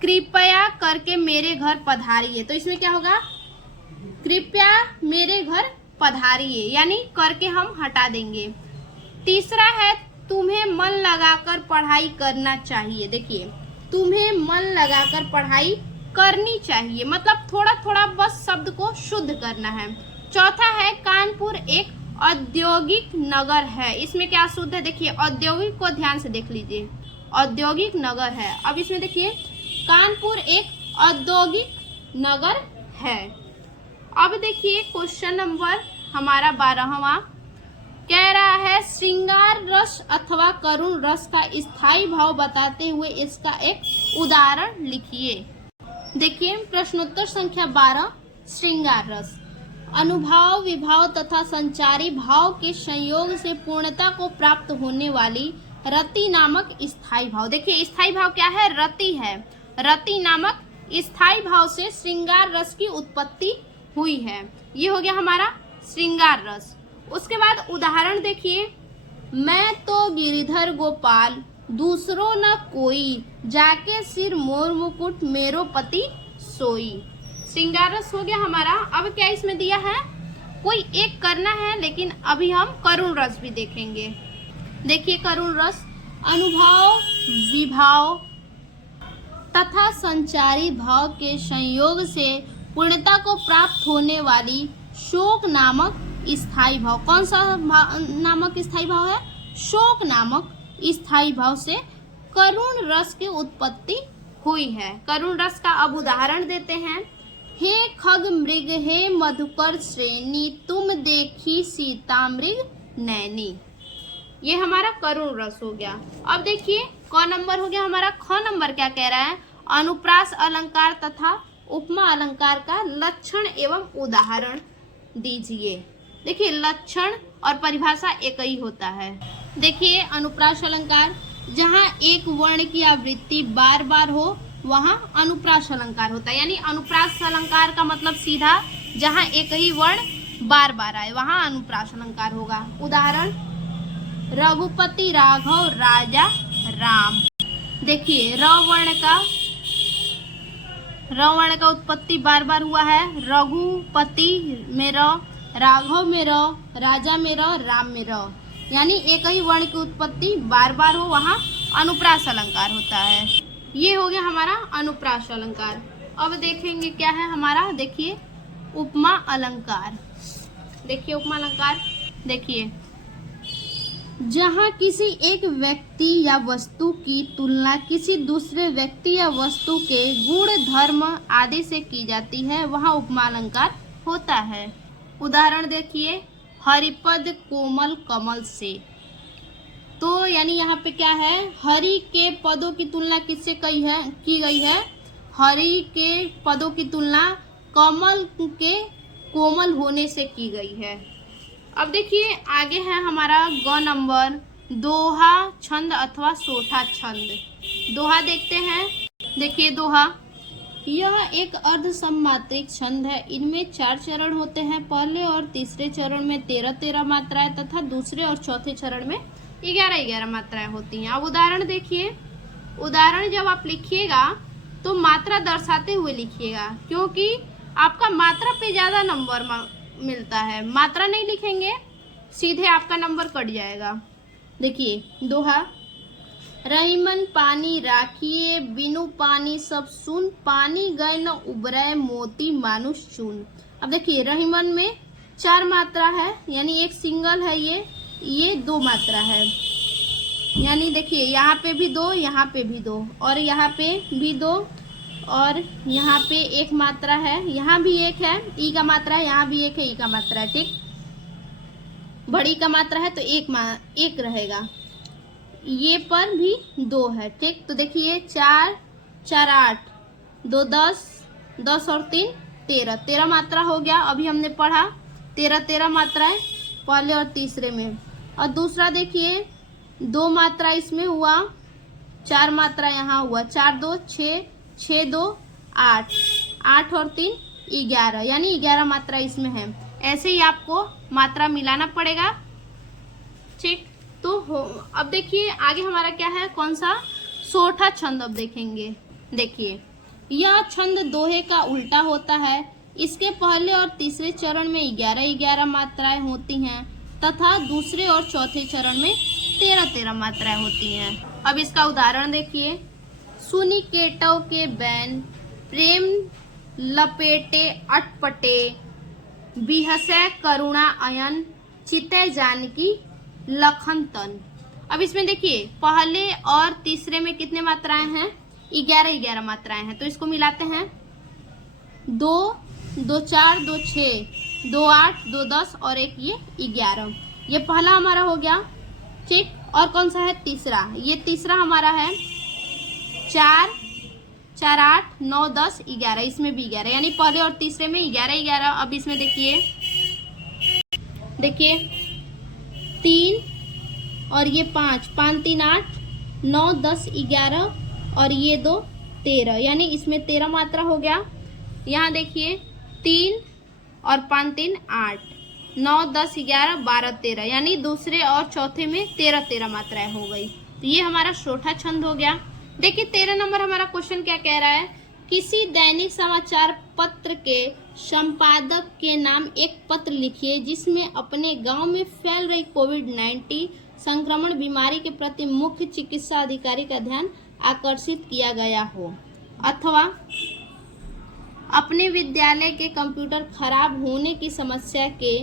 कृपया करके मेरे घर पधारिए, तो इसमें क्या होगा, कृपया मेरे घर पधारिए, यानी करके हम हटा देंगे। तीसरा है, तुम्हें मन लगाकर पढ़ाई करना चाहिए। देखिए तुम्हें मन लगाकर पढ़ाई करनी चाहिए, मतलब थोड़ा थोड़ा बस शब्द को शुद्ध करना है। चौथा है, कानपुर एक औद्योगिक नगर है, इसमें क्या शुद्ध है, देखिए औद्योगिक को ध्यान से देख लीजिए, औद्योगिक नगर है। अब इसमें देखिए कानपुर एक औद्योगिक नगर है। अब देखिए क्वेश्चन नंबर हमारा 12वां कह रहा है, श्रृंगार रस अथवा करुण रस का स्थायी भाव बताते हुए इसका एक उदाहरण लिखिए। देखिए प्रश्नोत्तर संख्या 12, श्रृंगार रस अनुभाव, विभाव तथा संचारी भाव के संयोग से पूर्णता को प्राप्त होने वाली रति नामक स्थायी भाव। देखिए स्थायी भाव क्या है, रति है। रति नामक स्थायी भाव से श्रृंगार रस की उत्पत्ति हुई है। ये हो गया हमारा श्रृंगार रस। उसके बाद उदाहरण देखिए, मैं तो गिरिधर गोपाल दूसरों न कोई, जाके सिर मोर मुकुट मेरो पति सोई। श्रृंगार रस हो गया हमारा। अब क्या इसमें दिया है, कोई एक करना है, लेकिन अभी हम करुण रस भी देखेंगे। देखिए करुण रस अनुभाव, विभाव तथा संचारी भाव के संयोग से पूर्णता को प्राप्त होने वाली शोक नामक स्थायी भाव। कौन सा नामक स्थायी भाव है, शोक नामक स्थायी भाव से करुण रस की उत्पत्ति हुई है। करुण रस का अब उदाहरण देते हैं, हे खग मृग हे मधुकर श्रेणी, तुम देखी सीता मृग नैनी। ये हमारा करुण रस हो गया। अब देखिए क नंबर हो गया हमारा। ख नंबर क्या कह रहा है, अनुप्रास अलंकार तथा उपमा अलंकार का लक्षण एवं उदाहरण दीजिए। देखिए लक्षण और परिभाषा एक ही होता है। देखिए अनुप्रास अलंकार, जहाँ एक वर्ण की आवृत्ति बार बार हो वहाँ अनुप्रास अलंकार होता है। यानी अनुप्रास अलंकार का मतलब सीधा जहाँ एक ही वर्ण बार बार आए वहाँ अनुप्रास अलंकार होगा। उदाहरण, रघुपति राघव राजा राम। देखिए र वर्ण का उत्पत्ति बार बार हुआ है। रघुपति में र, राघव में र, राजा में र, राम में र, यानी एक ही वर्ण की उत्पत्ति बार बार हो वहाँ अनुप्रास अलंकार होता है। ये हो गया हमारा अनुप्रास अलंकार। अब देखेंगे क्या है हमारा, देखिए उपमा अलंकार। देखिए उपमा अलंकार, देखिए जहाँ किसी एक व्यक्ति या वस्तु की तुलना किसी दूसरे व्यक्ति या वस्तु के गुण धर्म आदि से की जाती है वहाँ उपमा अलंकार होता है। उदाहरण देखिए, हरिपद कोमल कमल से। तो यानी यहाँ पे क्या है, हरि के पदों की तुलना किससे की गई है, हरि के पदों की तुलना कमल के कोमल होने से की गई है। अब देखिए आगे है हमारा ग नंबर, दोहा छंद अथवा सोठा छंद। दोहा देखते हैं। देखिए दोहा, यह एक अर्ध सममात्रिक छंद है। इनमें 4 चरण होते हैं। पहले और तीसरे चरण में 13-13 मात्राएं तथा दूसरे और चौथे चरण में 11-11 मात्राएं होती हैं। अब उदाहरण देखिए। उदाहरण जब आप लिखिएगा तो मात्रा दर्शाते हुए लिखिएगा, क्योंकि आपका मात्रा पे ज़्यादा नंबर मिलता है। मात्रा नहीं लिखेंगे सीधे आपका नंबर कट जाएगा। देखिए दोहा, रहीमन पानी राखिए, बिनु पानी सब सुन, पानी गए न उबरे, मोती मानुष चून। अब देखिए रहीमन में 4 मात्रा है, यानी एक सिंगल है, ये 2 मात्रा है, यानी देखिए यहाँ पे भी 2, यहाँ पे भी 2, और यहाँ पे भी 2, और यहाँ पे 1 मात्रा है, यहाँ भी 1 है, ई का मात्रा है, यहाँ भी 1 है, ई का मात्रा है। ठीक, बड़ी का मात्रा है तो 1 रहेगा। ये पर भी 2 है। ठीक, तो देखिए 4 4 8 2 10 10 और 3 13 मात्रा हो गया। अभी हमने पढ़ा 13 मात्राएं पहले और तीसरे में। और दूसरा देखिए 2 मात्रा इसमें हुआ, 4 मात्रा यहाँ हुआ, 4 2 6 6 2 8 8 और 3 11, यानी 11 मात्रा इसमें है। ऐसे ही आपको मात्रा मिलाना पड़ेगा। ठीक, तो अब देखिए आगे हमारा क्या है, कौन सा, सोठा छंद अब देखेंगे। देखिए यह छंद दोहे का उल्टा होता है। इसके पहले और तीसरे चरण में 11-11 मात्राएं होती हैं तथा दूसरे और चौथे चरण में 13-13 मात्राएं होती हैं। अब इसका उदाहरण देखिए। सुनी केटव के बैन, प्रेम लपेटे अटपटे, बिहसे करुणा अयन, चिते जानकी लखन तन। अब इसमें देखिए पहले और तीसरे में कितने मात्राएं हैं, 11-11 मात्राएं हैं। तो इसको मिलाते हैं, 2 2 4 2 6 2 8 2 10 और 1 ये 11। ये पहला हमारा हो गया। ठीक, और कौन सा है, तीसरा। ये तीसरा हमारा है 4 4 8 9 10 11, इसमें भी 11, यानी पहले और तीसरे में 11-11। अब इसमें देखिए 3 और ये 5 5 3 8 9 10 11 और ये 2 13, यानी इसमें 13 मात्रा हो गया। यहाँ देखिए 3 और 5 3 8 9 10 11 12 13, यानी दूसरे और चौथे में 13-13 मात्राएं हो गई। तो ये हमारा सोठा छंद हो गया। देखिए 13 नंबर हमारा क्वेश्चन क्या कह रहा है, किसी दैनिक समाचार पत्र के संपादक के नाम एक पत्र लिखिए जिसमें अपने गांव में फैल रही कोविड-19 संक्रमण बीमारी के प्रति मुख्य चिकित्सा अधिकारी का ध्यान आकर्षित किया गया हो, अथवा अपने विद्यालय के कंप्यूटर खराब होने की समस्या के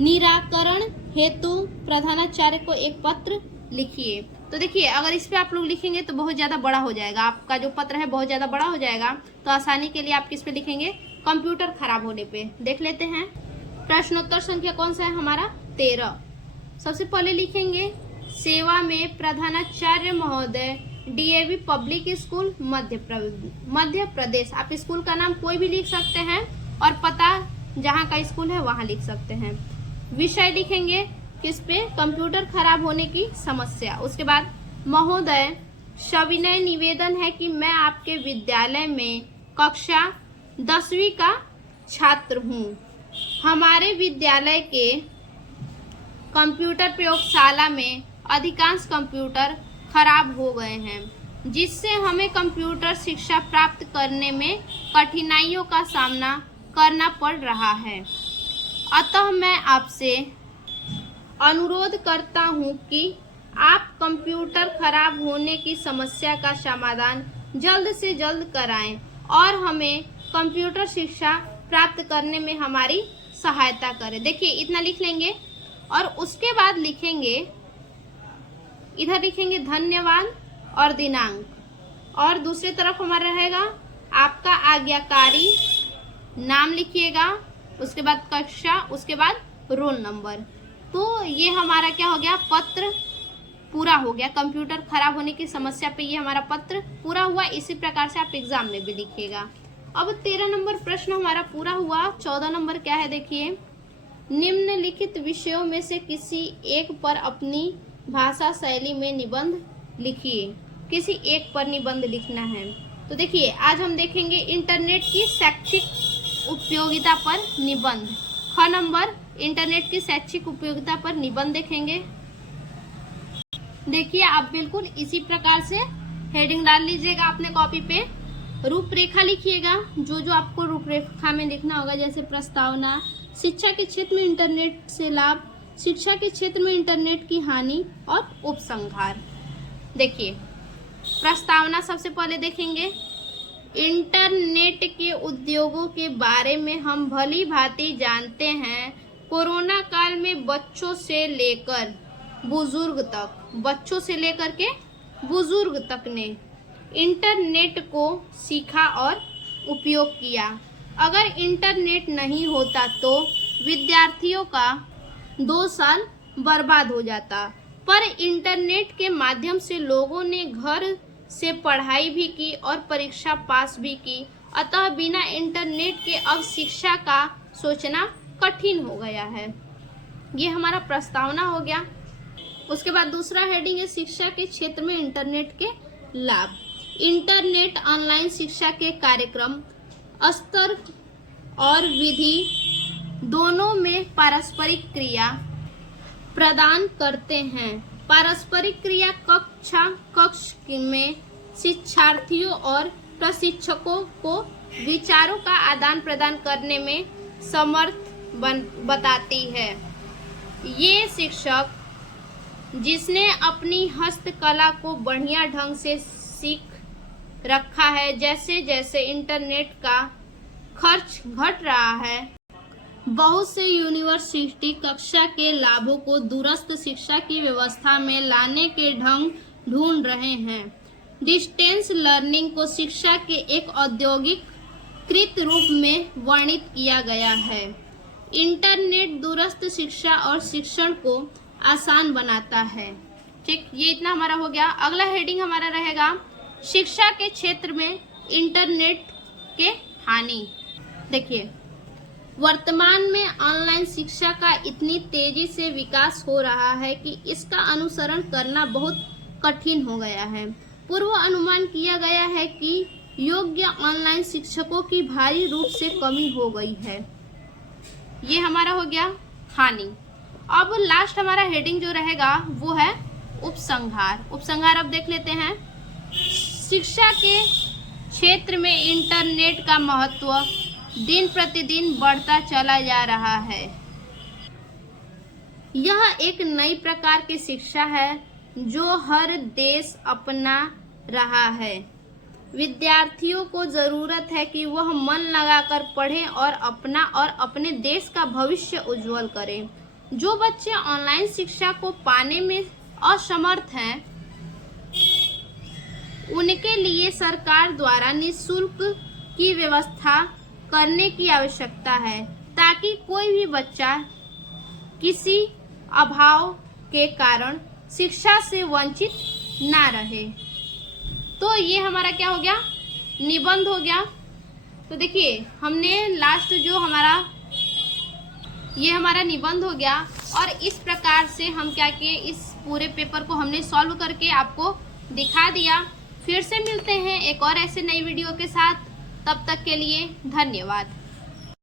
निराकरण हेतु प्रधानाचार्य को एक पत्र लिखिए। तो देखिए अगर इस पे आप लोग लिखेंगे तो बहुत ज़्यादा बड़ा हो जाएगा, आपका जो पत्र है बहुत ज़्यादा बड़ा हो जाएगा। तो आसानी के लिए आप किस पे लिखेंगे, कंप्यूटर खराब होने पे। देख लेते हैं प्रश्नोत्तर संख्या कौन सा है हमारा, 13। सबसे पहले लिखेंगे सेवा में प्रधानाचार्य महोदय, DAV public school Madhya Pradesh. आप स्कूल का नाम कोई भी लिख सकते हैं और पता जहाँ का स्कूल है वहाँ लिख सकते हैं। विषय लिखेंगे किस पे, कंप्यूटर खराब होने की समस्या। उसके बाद महोदय, सविनय निवेदन है कि मैं आपके विद्यालय में कक्षा 10वीं का छात्र हूँ। हमारे विद्यालय के कंप्यूटर प्रयोगशाला में अधिकांश कंप्यूटर खराब हो गए हैं, जिससे हमें कंप्यूटर शिक्षा प्राप्त करने में कठिनाइयों का सामना करना पड़ रहा है। अतः मैं आपसे अनुरोध करता हूं कि आप कंप्यूटर खराब होने की समस्या का समाधान जल्द से जल्द कराएं और हमें कंप्यूटर शिक्षा प्राप्त करने में हमारी सहायता करें। देखिए इतना लिख लेंगे और उसके बाद लिखेंगे, इधर लिखेंगे धन्यवाद और दिनांक, और दूसरी तरफ हमारा रहेगा आपका आज्ञाकारी, नाम लिखिएगा, उसके बाद कक्षा, उसके बाद रोल नंबर। तो ये हमारा क्या हो गया, पत्र पूरा हो गया। कंप्यूटर खराब होने की समस्या पे ये हमारा पत्र पूरा हुआ। इसी प्रकार से आप एग्जाम में भी लिखिएगा। अब 13 नंबर प्रश्न हमारा पूरा हुआ। 14 नंबर क्या है देखिए, निम्नलिखित विषयों में से किसी एक पर अपनी भाषा शैली में निबंध लिखिए। किसी एक पर निबंध लिखना है। तो देखिए आज हम देखेंगे इंटरनेट की शैक्षिक उपयोगिता पर निबंध। ख नंबर इंटरनेट की शैक्षिक उपयोगिता पर निबंध देखेंगे। देखिए आप बिल्कुल इसी प्रकार से हेडिंग डाल लीजिएगा अपने कॉपी पे, रूपरेखा लिखिएगा जो जो आपको रूपरेखा में लिखना होगा, जैसे प्रस्तावना, शिक्षा के क्षेत्र में इंटरनेट से लाभ, शिक्षा के क्षेत्र में इंटरनेट की हानि और उपसंहार। देखिए प्रस्तावना सबसे पहले देखेंगे। इंटरनेट के उद्योगों के बारे में हम भली भांति जानते हैं। कोरोना काल में बच्चों से लेकर के बुजुर्ग तक ने इंटरनेट को सीखा और उपयोग किया। अगर इंटरनेट नहीं होता तो विद्यार्थियों का 2 साल बर्बाद हो जाता, पर इंटरनेट के माध्यम से लोगों ने घर से पढ़ाई भी की और परीक्षा पास भी की। अतः बिना इंटरनेट के अब शिक्षा का सोचना कठिन हो गया है। ये हमारा प्रस्तावना हो गया। उसके बाद दूसरा हेडिंग है शिक्षा के क्षेत्र में इंटरनेट के लाभ। इंटरनेट ऑनलाइन शिक्षा के कार्यक्रम, स्तर और विधि दोनों में पारस्परिक क्रिया प्रदान करते हैं। पारस्परिक क्रिया कक्ष में शिक्षार्थियों और प्रशिक्षकों को विचारों का आदान प्रदान करने में समर्थ बताती है। ये शिक्षक जिसने अपनी हस्तकला को बढ़िया ढंग से सीख रखा है, जैसे जैसे इंटरनेट का खर्च घट रहा है, बहुत से यूनिवर्सिटी कक्षा के लाभों को दूरस्थ शिक्षा की व्यवस्था में लाने के ढंग ढूंढ रहे हैं। डिस्टेंस लर्निंग को शिक्षा के एक औद्योगिक कृत रूप में वर्णित किया गया है। इंटरनेट दूरस्थ शिक्षा और शिक्षण को आसान बनाता है। ठीक, ये इतना हमारा हो गया। अगला हेडिंग हमारा रहेगा शिक्षा के क्षेत्र में इंटरनेट के हानि। देखिए वर्तमान में ऑनलाइन शिक्षा का इतनी तेजी से विकास हो रहा है कि इसका अनुसरण करना बहुत कठिन हो गया है। पूर्व अनुमान किया गया है कि योग्य ऑनलाइन शिक्षकों की भारी रूप से कमी हो गई है। ये हमारा हो गया हानि। अब लास्ट हमारा हेडिंग जो रहेगा वो है उपसंहार। उपसंहार अब देख लेते हैं। शिक्षा के क्षेत्र में इंटरनेट का महत्व दिन प्रतिदिन बढ़ता चला जा रहा है। यह एक नई प्रकार की शिक्षा है जो हर देश अपना रहा है। विद्यार्थियों को जरूरत है कि वह मन लगाकर पढ़ें और अपना और अपने देश का भविष्य उज्जवल करें। जो बच्चे ऑनलाइन शिक्षा को पाने में असमर्थ हैं, उनके लिए सरकार द्वारा निःशुल्क की व्यवस्था करने की आवश्यकता है, ताकि कोई भी बच्चा किसी अभाव के कारण शिक्षा से वंचित ना रहे। तो ये हमारा क्या हो गया, निबंध हो गया। तो देखिए हमने लास्ट जो ये हमारा निबंध हो गया, और इस प्रकार से हम क्या किए, इस पूरे पेपर को हमने सॉल्व करके आपको दिखा दिया। फिर से मिलते हैं एक और ऐसे नई वीडियो के साथ। तब तक के लिए धन्यवाद।